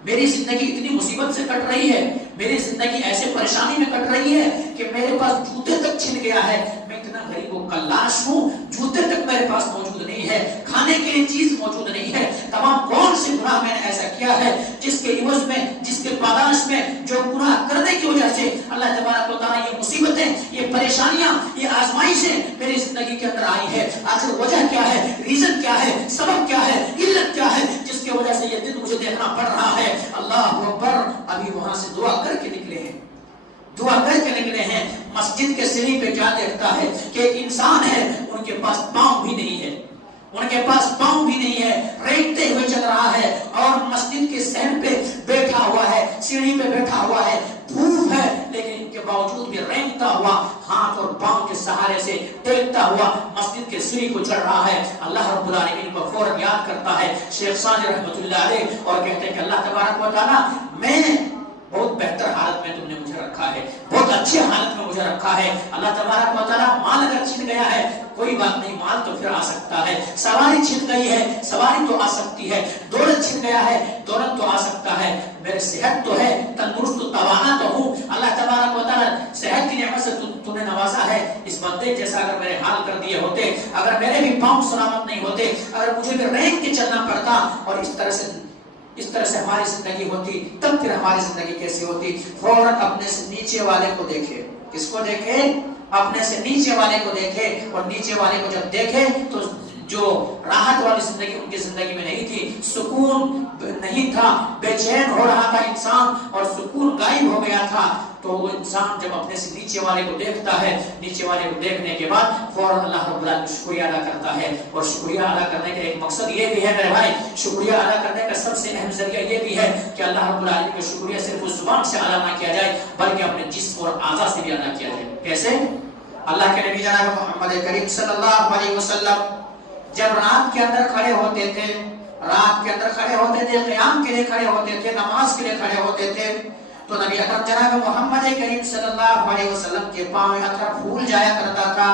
میری زندگی اتنی مصیبت سے کٹ رہی ہے، میری زندگی ایسے پریشانی میں کٹ رہی ہے کہ میرے پاس جوتے تک چھن گیا ہے، میں اتنا غریب و کلاش ہوں، جوتے تک میرے پاس موجود نہیں ہے، کھانے کے لیے چیز موجود نہیں ہے، تمام کون سے گناہ میں نے ایسا کیا ہے جس کے عوض میں، جس کے پاداش میں، جو گناہ کرنے کی وجہ سے اللہ تبارک و تعالیٰ یہ مصیبتیں، یہ پریشانیاں، یہ آزمائشیں میری زندگی کے اندر آئی ہے، آخر وجہ کیا ہے، ریزن کیا ہے، سبب کیا ہے، علت کیا ہے جس کی وجہ سے یہ دن مجھے دیکھنا پڑ رہا ہے۔ اللہ اکبر، ابھی وہاں سے دعا کر کے نکلے ہیں، دعا کر کے نکلے ہیں، مسجد کے سیڑھی پہ کیا دیکھتا ہے کہ ایک انسان ہے، ان کے پاس پاؤں بھی نہیں ہے، ان کے پاس پاؤں بھی نہیں ہے، رینگتے ہوئے چل رہا ہے اور مسجد کے صحن پہ بیٹھا ہوا ہے، سیڑھی پہ بیٹھا ہوا ہے، دھوپ ہے لیکن ان کے باوجود بھی رینگتا ہوا، ہاتھ اور پاؤں کے سہارے سے ٹیکتا ہوا مسجد کے سیڑھی کو چڑھ رہا ہے۔ اللہ رب العالمین کو فوراً یاد کرتا ہے شیخ صالح رحمۃ اللہ علیہ اور کہتے ہیں کہ اللہ تبارک و تعالیٰ، میں بہت بہتر حالت میں تم نے مجھے رکھا ہے، بہت اچھے حالت میں مجھے رکھا ہے۔ اللہ تبارک و تعالیٰ، مال اگر چھن گیا ہے کوئی بات نہیں، مال تو پھر آ سکتا ہے، سواری چھن گئی ہے سواری تو آ سکتی ہے، دولت چھن گیا ہے دولت تو آ سکتا ہے، میرے صحت تو ہے، تندرست و توانا تو ہوں، اللہ تبارک و تعالیٰ صحت کی نعمت سے تم نے نوازا ہے۔ اس بندے جیسا اگر میرے حال کر دیے ہوتے، اگر میرے بھی پاؤں سلامت نہیں ہوتے، اگر مجھے بھی رینگ کے چلنا پڑتا اور اس طرح سے ہماری زندگی ہوتی، تب پھر ہماری زندگی کیسی ہوتی؟ فوراً اپنے سے نیچے والے کو دیکھے، کس کو دیکھے؟ اپنے سے نیچے والے کو دیکھے، اور نیچے والے کو جب دیکھے تو جو راحت والی زندگی ان کی زندگی میں نہیں تھی، سکون نہیں تھا، بے چین ہو رہا تھا انسان اور سکون غائب ہو گیا تھا، تو وہ انسان جب اپنے سے نیچے والے کو دیکھتا ہے، نیچے والے کو دیکھنے کے بعد فوراً اللہ رب العالمین کا شکریہ ادا کرتا ہے۔ اور شکریہ ادا کرنے کا ایک مقصد یہ بھی ہے میرے بھائی، شکریہ ادا کرنے کا سب سے اہم ذریعہ یہ بھی ہے کہ اللہ رب العالمین کا شکریہ صرف اس زبان سے ادا نہ کیا جائے بلکہ اپنے جسم اور اعضاء سے بھی ادا کیا جائے۔ کیسے؟ اللہ کے نبی جناب محمد کریم صلی اللہ علیہ وسلم جب رات کے اندر کھڑے ہوتے تھے، رات کے اندر کھڑے ہوتے تھے، قیام کے لیے کھڑے ہوتے تھے، نماز کے لیے کھڑے ہوتے تھے، تو نبی اکرم جناب محمد کریم صلی اللہ علیہ وسلم کے پاؤں اکثر پھول جایا کرتا تھا،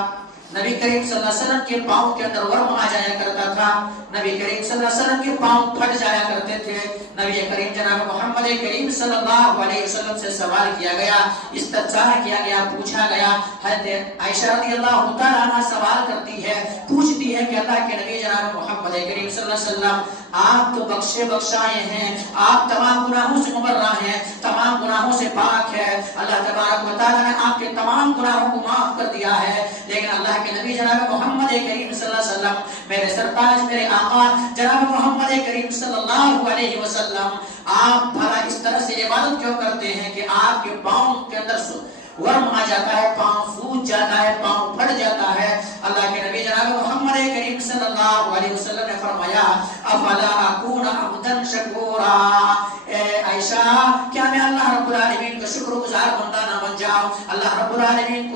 نبی کریم صلی اللہ علیہ وسلم کے پاؤں کے اندر ورم آ جایا کرتا تھا، نبی کریم صلی اللہ علیہ وسلم کے پاؤں پھٹ جایا کرتے تھے۔ نبی کریم جناب محمد کریم صلی اللہ علیہ وسلم سے سوال کیا گیا، استفسار کیا گیا، پوچھا گیا۔ حضرت عائشہ رضی اللہ تعالیٰ عنہ سوال کرتی ہے، پوچھتی ہے کہ اللہ کے نبی جناب محمد کریم صلی اللہ علیہ وسلم، آپ تو بخشے بخشائے ہیں، آپ تمام گناہوں سے مبرہ ہیں، تمام گناہوں سے پاک ہے، اللہ تبارک و تعالیٰ نے آپ کے تمام گناہوں کو معاف کر دیا ہے، لیکن اللہ کے نبی جناب محمد کریم صلی اللہ علیہ وسلم، میرے سرتاج، میرے آقا جناب محمد کریم صلی اللہ علیہ وسلم، آپ بھلا اس طرح سے عبادت کیوں کرتے ہیں کہ آپ کے پاؤں کے اندر ورم آ جاتا ہے، پاؤں سوج جاتا ہے، پاؤں پھٹ جاتا ہے؟ اللہ کے نبی جناب محمد کریم صلی اللہ علیہ وسلم نے فرمایا، افلا اکون عبدا شکورا، اے عائشہ، کیا میں اللہ رب العالمین کا شکر گزار بندہ نہ بن جاؤں؟ اللہ رب العالمین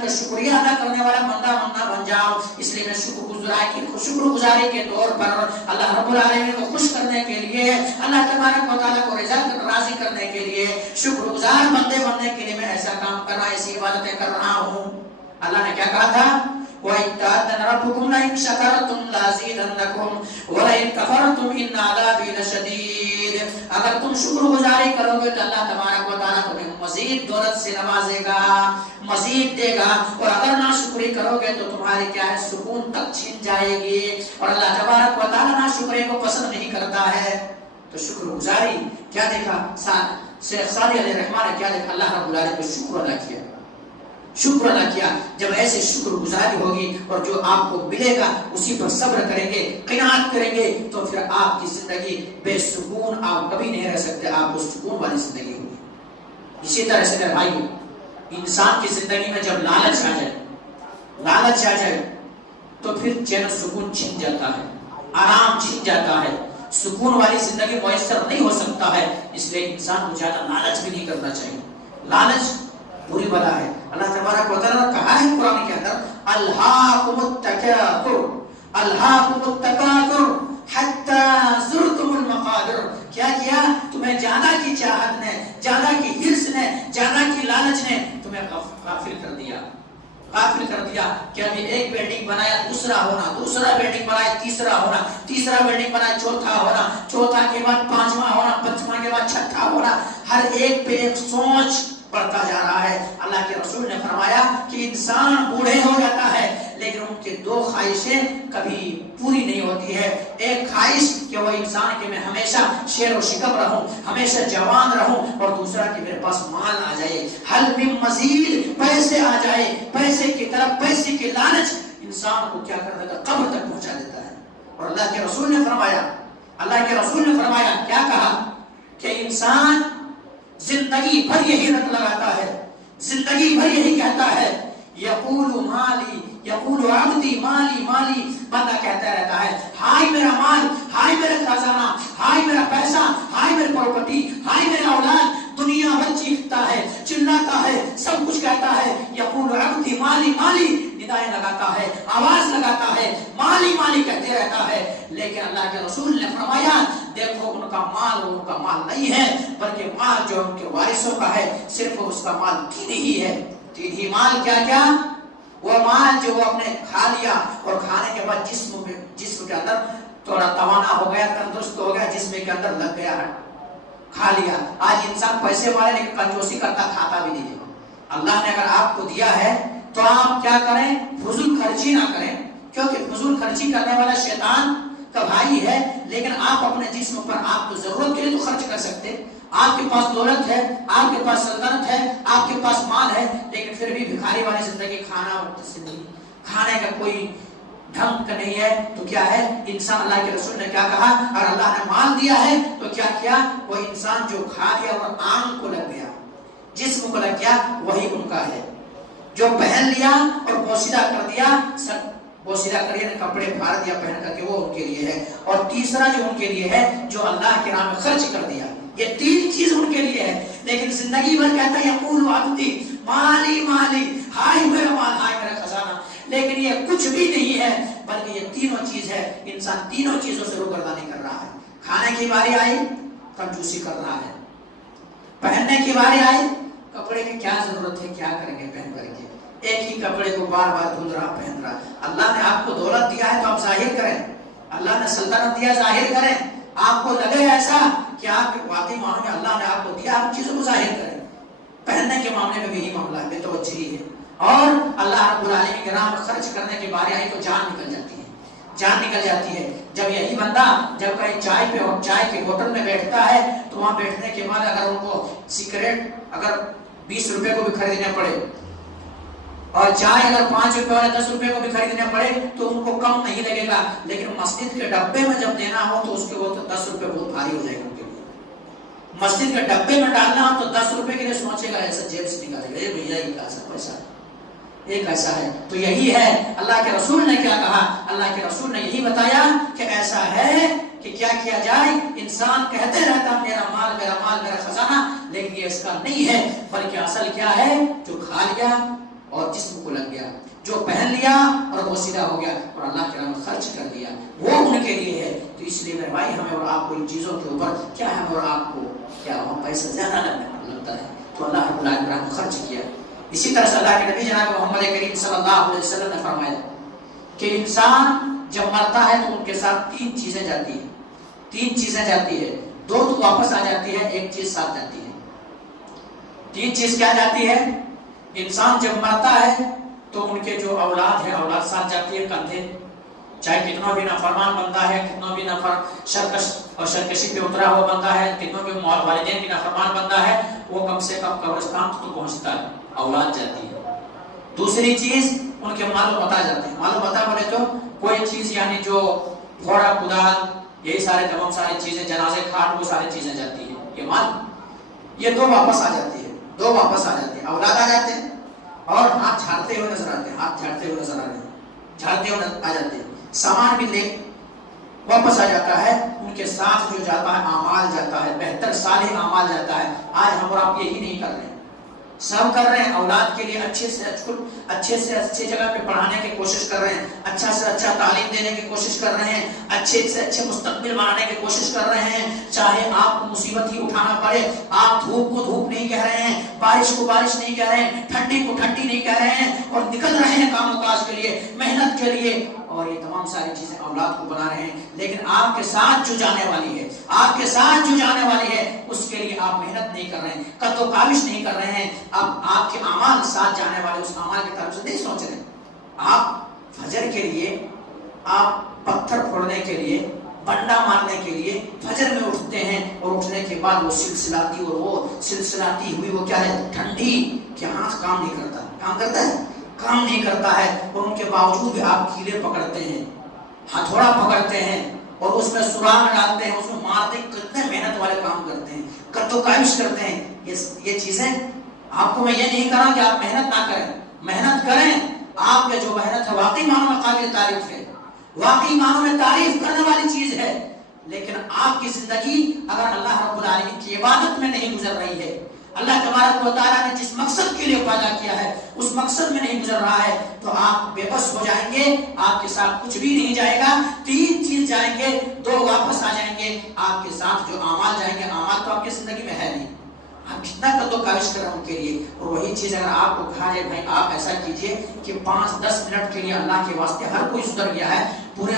کا شکریہ ادا کرنے والا بندہ نہ بن جاؤں؟ اس لیے میں شکر گزاری کے طور پر اللہ رب العالمین کو خوش کرنے کے لیے، اللہ تبارک و تعالیٰ کو راضی کرنے کے لیے، شکر گزار بندے بننے کے لیے میں ایسا کام کر رہا، ایسی عبادتیں کر رہا ہوں۔ اللہ نے کیا کہا تھا؟ وَإِذْ تَأَذَّنَ رَبُّكُمْ لَئِن شَكَرْتُمْ لَأَزِيدَنَّكُمْ وَلَئِن كَفَرْتُمْ إِنَّ عَذَابِي لَشَدِيدٌ۔ اگر تم شکر گزاری کرو گے تو اللہ تبارک و تعالیٰ تمہیں مزید دولت سے نوازے گا، مزید دے گا، اور اگر ناشکری کرو گے تو تمہاری کیا ہے، سکون تک چھن جائے گی، اور اللہ تبارک و تعالیٰ ناشکری کو پسند نہیں کرتا ہے۔ تو شکر گزاری کیا دیکھا شیخ صالح علیہ الرحمٰن نے، کیا دیکھا؟ اللہ رب العالمین کو شکر ادا کیا، شکر ادا کیا۔ جب ایسے شکر گزاری ہوگی اور جو آپ کو ملے گا اسی پر صبر کریں گے، قناعت کریں گے، تو پھر آپ کی زندگی بے سکون آپ کبھی نہیں رہ سکتے، آپ کو سکون والی زندگی ہوگی۔ اسی طرح سے میرے بھائیو، انسان کی زندگی میں جب لالچ آ جائے تو پھر چین و سکون چھن جاتا ہے، آرام چھن جاتا ہے، سکون والی زندگی میسر نہیں ہو سکتا ہے۔ اس لیے انسان کو زیادہ لالچ بھی نہیں کرنا چاہیے۔ لالچ بری بلا ہے. اللہ تبارک و تعالیٰ نے کہا ہے قرآن کے اندر الہاکم التکاثر الہاکم التکاثر حتی زرتم المقابر. کیا کیا؟ تمہیں زیادہ کی چاہت نے، زیادہ کی حرص نے، زیادہ کی لالچ نے تمہیں غافل کر دیا. غافل کر دیا کہ ابھی ایک بلڈنگ بنایا دوسرا ہونا، دوسرا بلڈنگ بنایا تیسرا ہونا، تیسرا بلڈنگ بنایا چوتھا ہونا، چوتھا کے بعد پانچواں ہونا، پانچواں کے بعد چھٹا ہونا. ہر ایک پہ ایک سوچ بڑھتا جا رہا ہے. اللہ کے رسول نے فرمایا کہ انسان بوڑھے ہو جاتا ہے لیکن ان کی دو خواہشیں کبھی پوری نہیں ہوتی ہے. ایک خواہش کہ وہ انسان کہ میں ہمیشہ شیر و شکم رہوں، ہمیشہ جوان رہوں، اور دوسرا کہ میرے پاس مال آ جائے، حل من مزید، پیسے آ جائے. پیسے کی طرف، پیسے کی لالچ انسان کو کیا کر دیتا ہے؟ قبر تک پہنچا دیتا ہے. اور اللہ کے رسول نے فرمایا، اللہ کے رسول نے فرمایا کیا کہا کہ انسان زندگی بھر یہی رٹ لگاتا ہے، زندگی بھر یہی کہتا ہے یقول مالی یقول عبدی مالی مالی. بندہ کہتا رہتا ہے ہائے میرا مال، ہائے میرا خزانہ، ہائے میرا پیسہ، ہائے میری پراپرٹی، ہائے میرا اولاد. دنیا بھر چیختا ہے، چلاتا ہے، سب کچھ کہتا ہے یقول عبدی مالی مالی. ندائیں لگاتا ہے، آواز لگاتا ہے، مالی مالی کہتے رہتا ہے. لیکن اللہ کے رسول نے فرمایا دیکھو ان کا مال ان کا مال نہیں ہے، بلکہ مال جو ان کے وارثوں کا ہے صرف اس کا مال تین ہی ہے. تین ہی مال. کیا کیا؟ وہ مال جو وہ اپنے کھا لیا اور کھانے کے بعد جسم کے اندر تھوڑا توانا ہو گیا، تندرست ہو گیا، جسم کے اندر لگ گیا، کھا لیا. آج انسان پیسے والے لیکن کنجوسی کرتا، کھاتا بھی نہیں. اللہ نے اگر آپ کو دیا ہے تو آپ کیا کریں؟ فضول خرچی نہ کریں، کیونکہ فضول خرچی کرنے والا شیطان کا بھائی ہے. لیکن آپ اپنے جسم پر آپ کو ضرورت کے لیے تو خرچ کر سکتے. آپ کے پاس دولت ہے، آپ کے پاس سلطنت ہے، آپ کے پاس مال ہے، لیکن پھر بھی بھکاری والی زندگی کھانا کھانے کا کوئی ڈھنگ کا نہیں ہے. تو کیا ہے انسان؟ اللہ کے رسول نے کیا کہا؟ اگر اللہ نے مال دیا ہے تو کیا کیا؟ وہ انسان جو کھا لیا اور آنکھ کو لگ گیا، جسم کو لگ گیا، وہی ان کا ہے. جو پہن لیا اور بوسیدہ کر دیا، سب بوسیدہ کر کپڑے پھاڑ دیا پہن کر کے، وہ ان کے لیے ہے. اور تیسرا جو ان کے لیے ہے جو اللہ کے نام میں خرچ کر دیا. یہ تین چیز ان کے لیے ہے. لیکن زندگی بھر کہتا ہے یقول عبدی مالی مالی، ہائے میرا مال، ہائے میرا خزانہ. لیکن یہ کچھ بھی نہیں ہے بلکہ یہ تینوں چیز ہے. انسان تینوں چیزوں سے روگردانی کر رہا ہے. کھانے کی باری آئی کنجوسی کر رہا ہے، پہننے کی باری آئی کپڑے کی کیا ضرورت ہے، کیا کریں گے پہن کر کے، ایک ہی کپڑے کو بار بار دھل رہا پہن رہا. اللہ نے آپ کو دولت دیا ہے تو آپ ظاہر کریں، اللہ نے سلطنت دیا ظاہر کریں. آپ کو لگے ایسا کہ آپ کے واقعی معاملے میں اللہ نے آپ کو دیا، آپ چیزوں کو ظاہر کریں. پہننے کے معاملے میں بھی یہی معاملہ ہے، بے توجہی ہے. اور اللہ رب العالمین کے نام خرچ کرنے کی باری آئی تو جان نکل جاتی ہے، جان نکل جاتی ہے. جب یہی بندہ جب کہیں چائے کے ہوٹل میں بیٹھتا ہے تو وہاں بیٹھنے کے بعد اگر ان کو سگریٹ اگر 20 روپے کو بھی خریدنے پڑے اور چائے اگر 5 روپے اور 10 روپے کو بھی خریدنے پڑے تو ان کو کم نہیں لگے گا. لیکن مسجد کے ڈبے میں جب دینا ہو تو اس کے وہ 10 روپے بہت بھاری ہو جائے گا ان کے لیے. مسجد کے ڈبے میں ڈالنا ہو تو 10 روپے کے لیے سوچے گا، ایسا جیب سے نکالے گا، یہ بھیا یہ کیسا پیسہ ہے، یہ کیسا ہے. تو یہی ہے اللہ کے رسول نے کیا کہا؟ اللہ کے رسول نے یہی بتایا کہ ایسا ہے کہ کیا کیا جائے. انسان کہتے رہتا میرا مال میرا مال میرا خزانہ، لیکن یہ اس کا نہیں ہے، بلکہ اصل کیا ہے؟ جو کھا لیا اور جسم کو لگ گیا، جو پہن لیا اور وہ سیدھا ہو گیا اور اللہ کے نام میں خرچ کر دیا، وہ ان کے لیے ہے. تو اس لیے میرے بھائی ہمیں اور آپ کو ان چیزوں کے اوپر کیا ہمیں اور آپ کو کیا وہاں پیسہ زیادہ لگتا ہے تو اللہ رب العالمین نے خرچ کیا. اسی طرح سے اللہ کے نبی جناب محمد کریم صلی اللہ علیہ وسلم نے فرمایا کہ انسان جب مرتا ہے تو ان کے ساتھ 3 چیزیں جاتی ہیں، 3 چیزیں جاتی ہے. 2 تو واپس آ جاتی ہے، 1 چیز ساتھ جاتی ہے. 3 چیز کیا جاتی ہے؟ انسان جب مرتا ہے تو ان کے جو اولاد ہے اولاد ساتھ جاتی ہے کندھے، چاہے کتنا بھی نافرمان بندہ ہے، کتنا بھی سرکشی پہ اترا ہوا بندہ ہے، کتنا بھی والدین کی نافرمان بندہ ہے، وہ کم سے کم قبرستان تو پہنچتا ہے، اولاد جاتی ہے. دوسری چیز ان کے مال و متاع جاتے ہیں. مال و متاع بولے تو کوئی چیز یعنی جو گھوڑا کدال یہی سارے تمام ساری چیزیں، جنازے کھاٹ، وہ ساری چیزیں جاتی ہیں. یہ مال یہ 2 واپس آ جاتی ہے، 2 واپس آ جاتے ہیں. اولاد آ جاتے ہیں اور ہاتھ جھاڑتے ہوئے نظر آتے ہیں، ہاتھ جھاڑتے ہوئے نظر آ رہے ہیں، جھاڑتے ہوئے آ جاتے ہیں. سامان بھی لے واپس آ جاتا ہے. ان کے ساتھ جو جاتا ہے اعمال جاتا ہے، بہتر صالح اعمال جاتا ہے. آج ہم اور آپ یہی نہیں کر رہے ہیں. سب کر رہے ہیں اولاد کے لیے اچھے سے اچھے جگہ پہ پڑھانے کی کوشش کر رہے ہیں، اچھا سے اچھا تعلیم دینے کی کوشش کر رہے ہیں، اچھے سے اچھے مستقبل بنانے کی کوشش کر رہے ہیں، چاہے آپ کو مصیبت ہی اٹھانا پڑے، آپ دھوپ کو دھوپ نہیں کہہ رہے ہیں، بارش کو بارش نہیں کہہ رہے ہیں، ٹھنڈی کو ٹھنڈی نہیں کہہ رہے ہیں، اور نکل رہے ہیں کام کاج کے لیے، محنت کے لیے، اور یہ تمام ساری چیزیں اولاد کو بنا رہے ہیں، لیکن آپ کے ساتھ جو جانے والی ہے، آپ کے ساتھ جو جانے والی ہے، اس کے لیے آپ محنت نہیں کر رہے ہیں، قد و کاوش نہیں کر رہے ہیں، اب آپ کے اعمال ساتھ جانے والے اس اعمال کی طرف سے نہیں سوچ رہے ہیں۔ آپ فجر کے لیے، آپ پتھر پھوڑنے کے لیے، بنڈا مارنے کے لیے فجر میں اٹھتے ہیں، اور اٹھنے کے بعد وہ سلسلاتی ہوئی وہ کیا ہے، ٹھنڈی کہ ہاتھ کام نہیں کرتا، کام کرتا ہے، کام نہیں کرتا ہے، اور ان کے باوجود بھی آپ کیلے پکڑتے ہیں، ہتھوڑا پکڑتے ہیں، اور اس میں سراغ ڈالتے ہیں، اس میں مارتے ہیں، کتنے محنت والے کام کرتے ہیں، قد و کاوش کرتے ہیں۔ یہ چیزیں آپ کو میں یہ نہیں کہا کہ آپ محنت نہ کریں، محنت کریں، آپ کے جو محنت ہے واقعی معنوں میں قابل تعریف ہے، واقعی معنوں میں تعریف کرنے والی چیز ہے، لیکن آپ کی زندگی اگر اللہ رب العالمین کی عبادت میں نہیں گزر رہی ہے، اللہ تبارک و تعالیٰ نے جس مقصد کے لیے پیدا کیا ہے اس مقصد میں نہیں گزر رہا ہے، تو آپ بے بس ہو جائیں گے، آپ کے ساتھ کچھ بھی نہیں جائے گا، 3 چیز جائیں گے، 2 واپس آ جائیں گے، آپ کے ساتھ جو اعمال جائیں گے، اعمال تو آپ کی زندگی میں ہے نہیں، آپ کتنا قد و کاوش کر رہے ہیں ان کے لیے، اور وہی چیز اگر آپ کو کہا جائے بھائی آپ ایسا کیجئے کہ 5-10 منٹ کے لیے اللہ کے واسطے ہر کوئی سدھر گیا ہے، پورے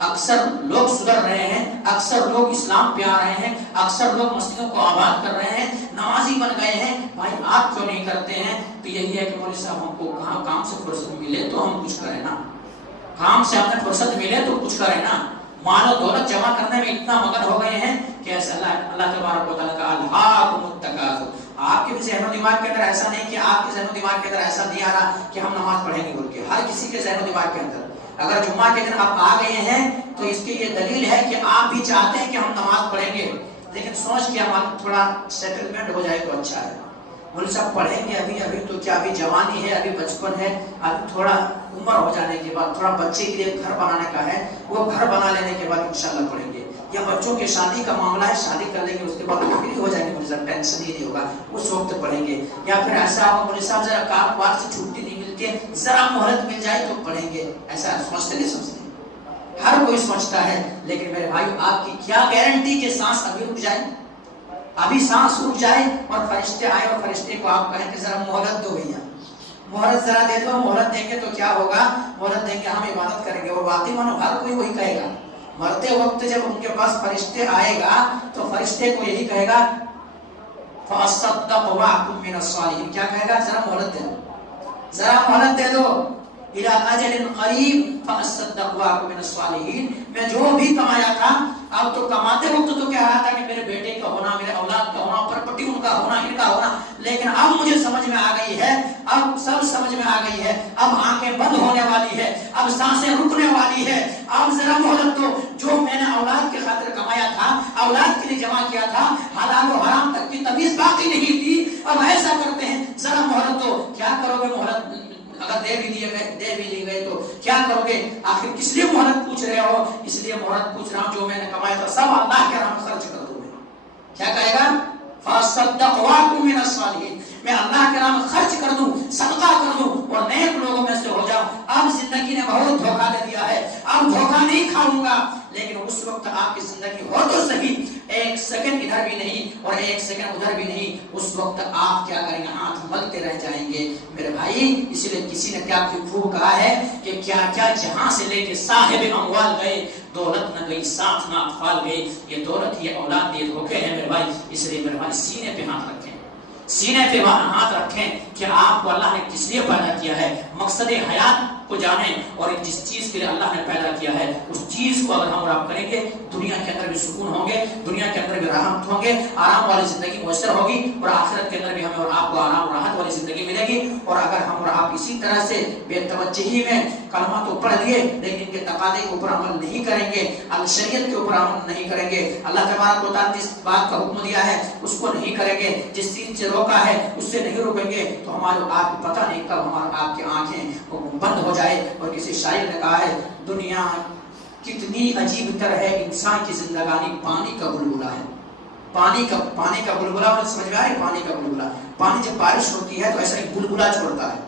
اکثر لوگ سدھر رہے ہیں، اکثر لوگ اسلام پہ آ رہے ہیں، اکثر لوگ مسجدوں کو آباد کر رہے ہیں، نمازی بن گئے ہیں، بھائی آپ کیوں نہیں کرتے ہیں؟ تو یہی ہے کہ مولوی صاحب ہم کو کہاں کام سے فرصت ملے تو ہم کچھ کریں نا، کام سے ہمیں فرصت ملے تو کچھ کریں نا، مال و دولت جمع کرنے میں اتنا مگن ہو گئے ہیں کہ ایسا اللہ تبارک و تعالیٰ کا الہاکم التکاثر، آپ کے بھی ذہن و دماغ کے اندر ایسا نہیں کہ آپ کے ذہن و دماغ کے اندر ایسا نہیں آ رہا کہ ہم نماز پڑھیں گے بول کے، ہر کسی کے ذہن و دماغ کے اندر اگر جمعہ کے دن آپ آ گئے ہیں تو اس کی یہ دلیل ہے کہ آپ بھی چاہتے ہیں کہ ہم نماز پڑھیں گے، لیکن سوچ کے ہمارا تھوڑا سیٹلمنٹ ہو جائے تو اچھا ہے، مولوی صاحب پڑھیں گے ابھی تو کیا ابھی جوانی ہے، ابھی بچپن ہے، ابھی تھوڑا عمر ہو جانے کے بعد تھوڑا بچے کے لیے گھر بنانے کا ہے، وہ گھر بنا لینے کے بعد انشاءاللہ پڑھیں گے، یا بچوں کے شادی کا معاملہ ہے، شادی کر لیں گے اس کے بعد فری ہو جائیں گے، مولوی صاحب ٹینشن ہی نہیں ہوگا، اس وقت پڑھیں گے، یا پھر ایسا ہوگا مولوی صاحب ذرا کاروبار سے چھٹی نہیں ملتی ہے، ذرا مہلت مل جائے تو پڑھیں گے، ایسا سوچتے نہیں سمجھتے، ہر کوئی سوچتا ہے، لیکن میرے بھائی آپ کی کیا گارنٹی کہ سانس ابھی رک جائے، ابھی سانس رک جائے اور فرشتے آئے اور فرشتے کو آپ کہیں کہ ذرا مہلت دو بھیا، مہلت ذرا دے دو، مہلت دیں گے تو کیا ہوگا، مہلت دیں گے ہم عبادت کریں گے، اور واقعی مانو ہر کوئی وہی کہے گا، مرتے وقت جب ان کے پاس فرشتے آئے گا تو فرشتے کو یہی کہے گا فَأَصَّدَّقُ وَأَكُن مِّنَ الصَّالِحِينَ، کیا کہے گا، ذرا مہلت دے دو، ذرا مہلت دے دو، إِلَىٰ أَجَلٍ قَرِيبٍ فَأَصَّدَّقُ وَأَكُن مِّنَ الصَّالِحِينَ، میں جو بھی کمایا تھا اب تو کماتے وقت تو کہہ رہا تھا کہ میرے بیٹے کا ہونا، میرے اولاد کا ہونا، پراپرٹی ان کا ہونا، ان کا ہونا، لیکن اب مجھے سمجھ میں آ گئی ہے، اب سب سمجھ میں آ گئی ہے، اب آنکھیں بند ہونے والی ہے، اب سانسیں رکنے والی ہے، اب ذرا مہلت دو، جو میں نے اولاد کے خاطر کمایا تھا، اولاد کے لیے جمع کیا تھا، حلال و حرام تک کی تمیز باقی نہیں تھی، اب ایسا کرتے ہیں ذرا مہلت دو، کیا کرو گے مہلت اگر دے بھی لیے گئے تو کیا کرو گے، آخر کس لیے مہلت پوچھ رہے ہو، اس لیے مہلت پوچھ رہا ہوں جو میں نے کمایا تھا سب اللہ کے راہ میں خرچ کر دوں، کیا کہے گا فَأَصَّدَّقُ وَأَكُن مِّنَ الصَّالِحِينَ، میں اللہ کے راہ میں خرچ کر دوں، صدقہ کر دوں اور نیک لوگوں میں سے ہو جاؤں، اب زندگی نے بہت دھوکہ دے دیا ہے، اب دھوکہ نہیں کھاؤں گا، لیکن اس وقت آپ کی زندگی ہو تو صحیح، 1 سیکنڈ ادھر بھی نہیں اور 1 سیکنڈ ادھر بھی نہیں، اس وقت آپ کیا کریں گے، ہاتھ ملتے رہ جائیں گے میرے بھائی، اس لیے کسی نے کیا خوب کہا ہے کہ کیا کیا جہاں سے لے کے صاحب اموال گئے، دولت نہ گئی ساتھ نہ اطفال گئے، یہ دولت یہ اولاد یہ دھوکے ہیں میرے بھائی، اس لیے میرے بھائی سینے پہ ہاتھ رکھیں، سینے پہ ہاتھ رکھیں کہ آپ کو اللہ نے کس لیے پیدا کیا ہے، مقصد حیات کو جانیں، اور جس چیز کے لیے اللہ نے پیدا کیا ہے اس چیز کو اگر ہم اور آپ کریں گے، دنیا کے اندر بھی سکون ہوں گے، دنیا کے اندر بھی راحت ہوں گے، آرام والی زندگی میسر ہوگی، اور آخرت کے اندر بھی ہمیں اور آپ کو آرام اور راحت والی زندگی ملے گی، اور اگر ہم اور آپ اسی طرح سے بے توجہی میں کلمہ تو پڑھ لیے لیکن ان کے تقاضے کے اوپر عمل نہیں کریں گے، شریعت کے اوپر عمل نہیں کریں گے، اللہ تبارک و تعالیٰ جس بات کا حکم دیا ہے اس کو نہیں کریں گے، جس چیز سے روکا ہے اس سے نہیں روکیں گے، تو ہمارے آپ کو پتہ نہیں کب ہمارے آپ کی آنکھیں بند ہو جائے، اور کسی شاعر نے کہا ہے دنیا کتنی عجیب تر ہے، انسان کی زندگانی پانی کا بلبلا ہے، پانی کا بلبلا، سمجھ میں آ رہا ہے، پانی کا بلبلا، پانی جب بارش ہوتی ہے تو ایسا ایک بلبلا چھوڑتا ہے،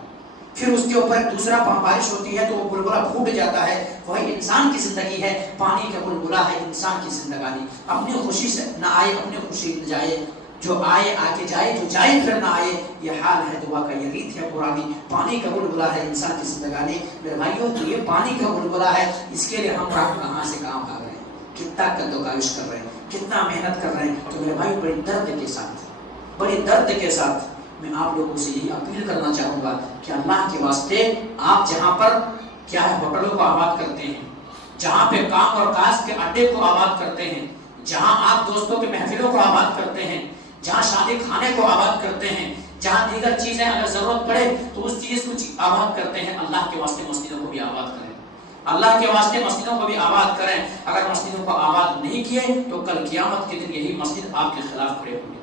پھر اس کے اوپر دوسرا بارش ہوتی ہے تو وہ بلبلا پھوٹ جاتا ہے. وہی انسان کی زندگی ہے، پانی کا بلبلا ہے انسان کی زندگانی. اپنی خوشی سے نہ آئے، اپنی خوشی نہ جائے، جو آئے آ کے جائے، جو جائے پھر نہ آئے. یہ حال ہے دعا کا، یہ ریت ہے پرانی. پانی کا بلبلا ہے انسان کی زندگانی. میرے بھائیوں تو یہ پانی کا بلبلا ہے، اس کے لیے ہم کہاں سے کام کر رہے ہیں، کتنا قد و کاوش کر رہے ہیں، کتنا محنت کر رہے ہیں. تو میرے بھائی بڑی درد کے ساتھ، بڑی درد کے ساتھ میں آپ لوگوں سے یہی اپیل کرنا چاہوں گا کہ اللہ کے واسطے آپ جہاں پر کیا ہے ہوٹلوں کو آباد کرتے ہیں، جہاں پہ کام اور کاج کے اڈے کو آباد کرتے ہیں، جہاں آپ دوستوں کے محفلوں کو آباد کرتے ہیں، جہاں شادی کھانے کو آباد کرتے ہیں، جہاں دیگر چیزیں اگر ضرورت پڑے تو اس چیز کو آباد کرتے ہیں، اللہ کے واسطے مسجدوں کو بھی آباد کریں. اللہ کے واسطے مسجدوں کو بھی آباد کریں. اگر مسجدوں کو آباد نہیں کیے تو کل قیامت کے دن یہی مسجد آپ کے خلاف کھڑے ہوں گے،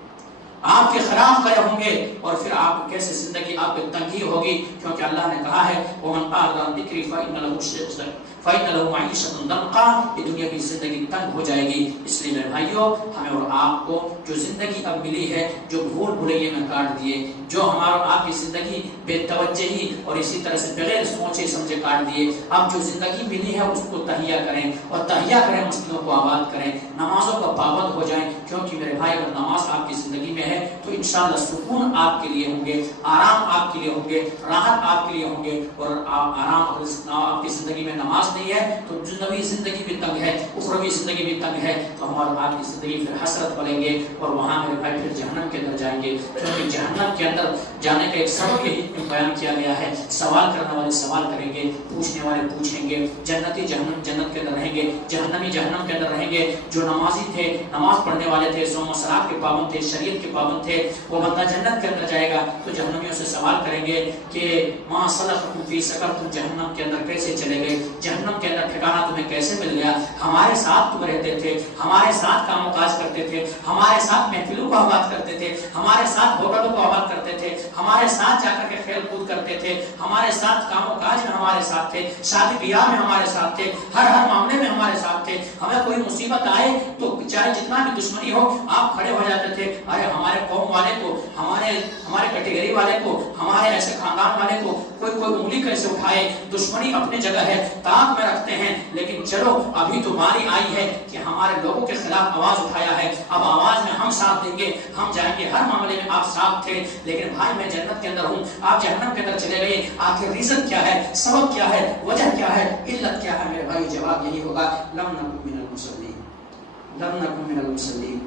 آپ کے خلاف کھڑے ہوں گے. اور پھر آپ کیسے زندگی آپ کو تنگی ہوگی، کیونکہ اللہ نے کہا ہے وَمَنْ أَعْرَضَ عَنْ ذِكْرِي فَإِنَّ لَهُ مَعِيشَةً ضَنْكًا. یہ دنیا کی زندگی تنگ ہو جائے گی. اس لیے میرے بھائیوں ہمیں اور آپ کو جو زندگی اب ملی ہے، جو بھول بھلائیے میں کاٹ دیے، جو ہمارا آپ کی زندگی بے توجہی اور اسی طرح سے بغیر سوچے سمجھے کاٹ دیے، اب جو زندگی ملی ہے اس کو تہیا کریں، اور تہیا کریں، مسجدوں کو آباد کریں، نمازوں کا پابند ہو جائیں. کیونکہ میرے بھائی اگر نماز آپ کی زندگی میں ہے تو انشاءاللہ سکون آپ کے لیے ہوں گے، آرام آپ کے لیے ہوں گے، راحت آپ کے لیے ہوں گے. اور آرام اور آپ کی زندگی میں نماز نہیں ہے تو دنیاوی زندگی بھی تنگ ہے، اخروی زندگی بھی تنگ ہے. تو ہمارا آپ کی زندگی پھر حسرت پڑیں گے، اور وہاں میرے بھائی پھر جہنم کے اندر جائیں گے. کیونکہ جہنم کے اندر جانے کا ایک سبب یہی بیان کیا گیا ہے، سوال کرنے والے سوال کریں گے، پوچھنے والے پوچھیں گے. جنتی جہنم جنت کے اندر رہیں گے، جہنمی جہنم کے اندر رہیں گے. جو نمازی تھے، نماز پڑھنے والے تھے، صوم و صلات کے پابند تھے، شریعت کے پابند تھے، وہ بندہ جنت کے اندر جائے گا تو جہنمیوں سے سوال کریں گے کہ ما سلککم فی سقر، تم جہنم کے اندر کیسے چلے گئے، جہنم کے اندر ٹھکانہ تمہیں کیسے مل گیا؟ ہمارے ساتھ تم رہتے تھے، ہمارے ساتھ کام و کاج کرتے تھے، ہمارے ساتھ محفلوں کو آباد کرتے تھے، ہمارے ساتھ ہوٹلوں کو آباد کرتے تھے، ہمارے ساتھ جا کر کے کھیل کود کرتے تھے، ہمارے ساتھ کام و کاج میں ہمارے ساتھ تھے، شادی بیاہ میں ہمارے ساتھ تھے، ہر معاملے میں ہمارے ساتھ تھے. ہمیں کوئی مصیبت آئے تو چاہے جتنا بھی دشمنی ہو آپ کھڑے ہو جاتے تھے. ارے ہمارے قوم والے کو، ہمارے کیٹیگری والے کو، ہمارے ایسے خاندان والے کو کوئی انگلی کیسے اٹھائے. دشمنی اپنی جگہ ہے، طاق میں رکھتے ہیں، لیکن چلو ابھی تو باری آئی ہے کہ ہمارے لوگوں کے خلاف آواز اٹھایا ہے، اب آواز میں ہم ساتھ دیں گے، ہم جائیں گے. ہر معاملے میں آپ ساتھ تھے، لیکن بھائی میں جنت کے اندر ہوں، آپ جہنم کے اندر چلے گئے. آخر ریزن کیا ہے، سبب کیا ہے، وجہ کیا ہے، علت کیا ہے؟ میرے بھائی جواب یہی ہوگا لم نکن من المصلین، لم نکن من المصلین.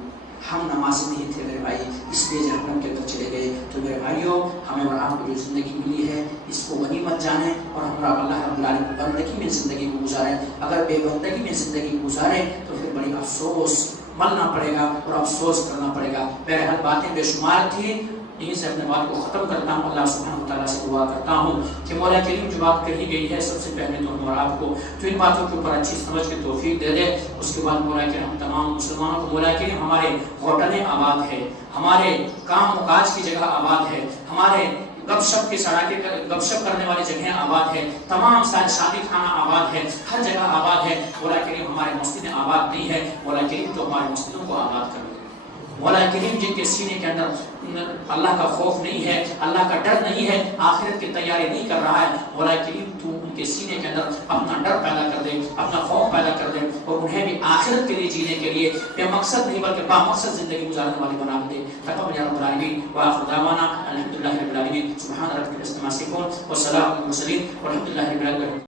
ہم نمازی نہیں تھے میرے بھائی، اس لیے جہنم کے اندر چلے گئے. تو میرے بھائیوں ہمیں اور آپ کو جو زندگی ملی ہے اس کو غنیمت جانیں، اور ہم اللہ رب العالمین بندگی میں زندگی کو گزاریں. اگر بے بندگی میں زندگی کو گزاریں تو پھر بڑی افسوس ملنا پڑے گا اور افسوس کرنا پڑے گا. بہرحال باتیں بے شمار تھی، یہیں سے اپنے بات کو ختم کرتا ہوں. اللہ سبحانہ وتعالیٰ سے دعا کرتا ہوں کہ مولا کریم جو بات کہی گئی ہے سب سے پہلے تو ہم اور آپ کو جو ان باتوں کے اوپر اچھی سمجھ کے توفیق دے دے. اس کے بعد مولا کریم ہم تمام مسلمانوں کو، مولا کریم ہمارے ہوٹلیں آباد ہے، ہمارے کام و کاج کی جگہ آباد ہے، ہمارے گپ شپ کے سڑاکے گپ شپ کرنے والی جگہیں آباد ہے، تمام سارے شادی خانہ آباد ہے، ہر جگہ آباد ہے. مولا کریم ہمارے مسجدیں آباد نہیں ہے، مولا کریم تو ہمارے مسجدوں کو آباد کر دے. مولا کریم جن کے سینے کے اندر اللہ کا خوف نہیں ہے، اللہ کا ڈر نہیں ہے، آخرت کی تیاری نہیں کر رہا ہے، مولا کریم تو ان کے سینے کے اندر اپنا ڈر پیدا کر دے، اپنا خوف پیدا کر دے، اور انہیں بھی آخرت کے لیے جینے کے لیے بے مقصد نہیں بلکہ با مقصد زندگی گزارنے والے بنا دے. تقبل یا رب العالمین. وآخر دعوانا الحمد للہ رب العالمین. سبحان ربک رب العزة عما یصفون وسلام علی المرسلین والحمد للہ رب العالمین.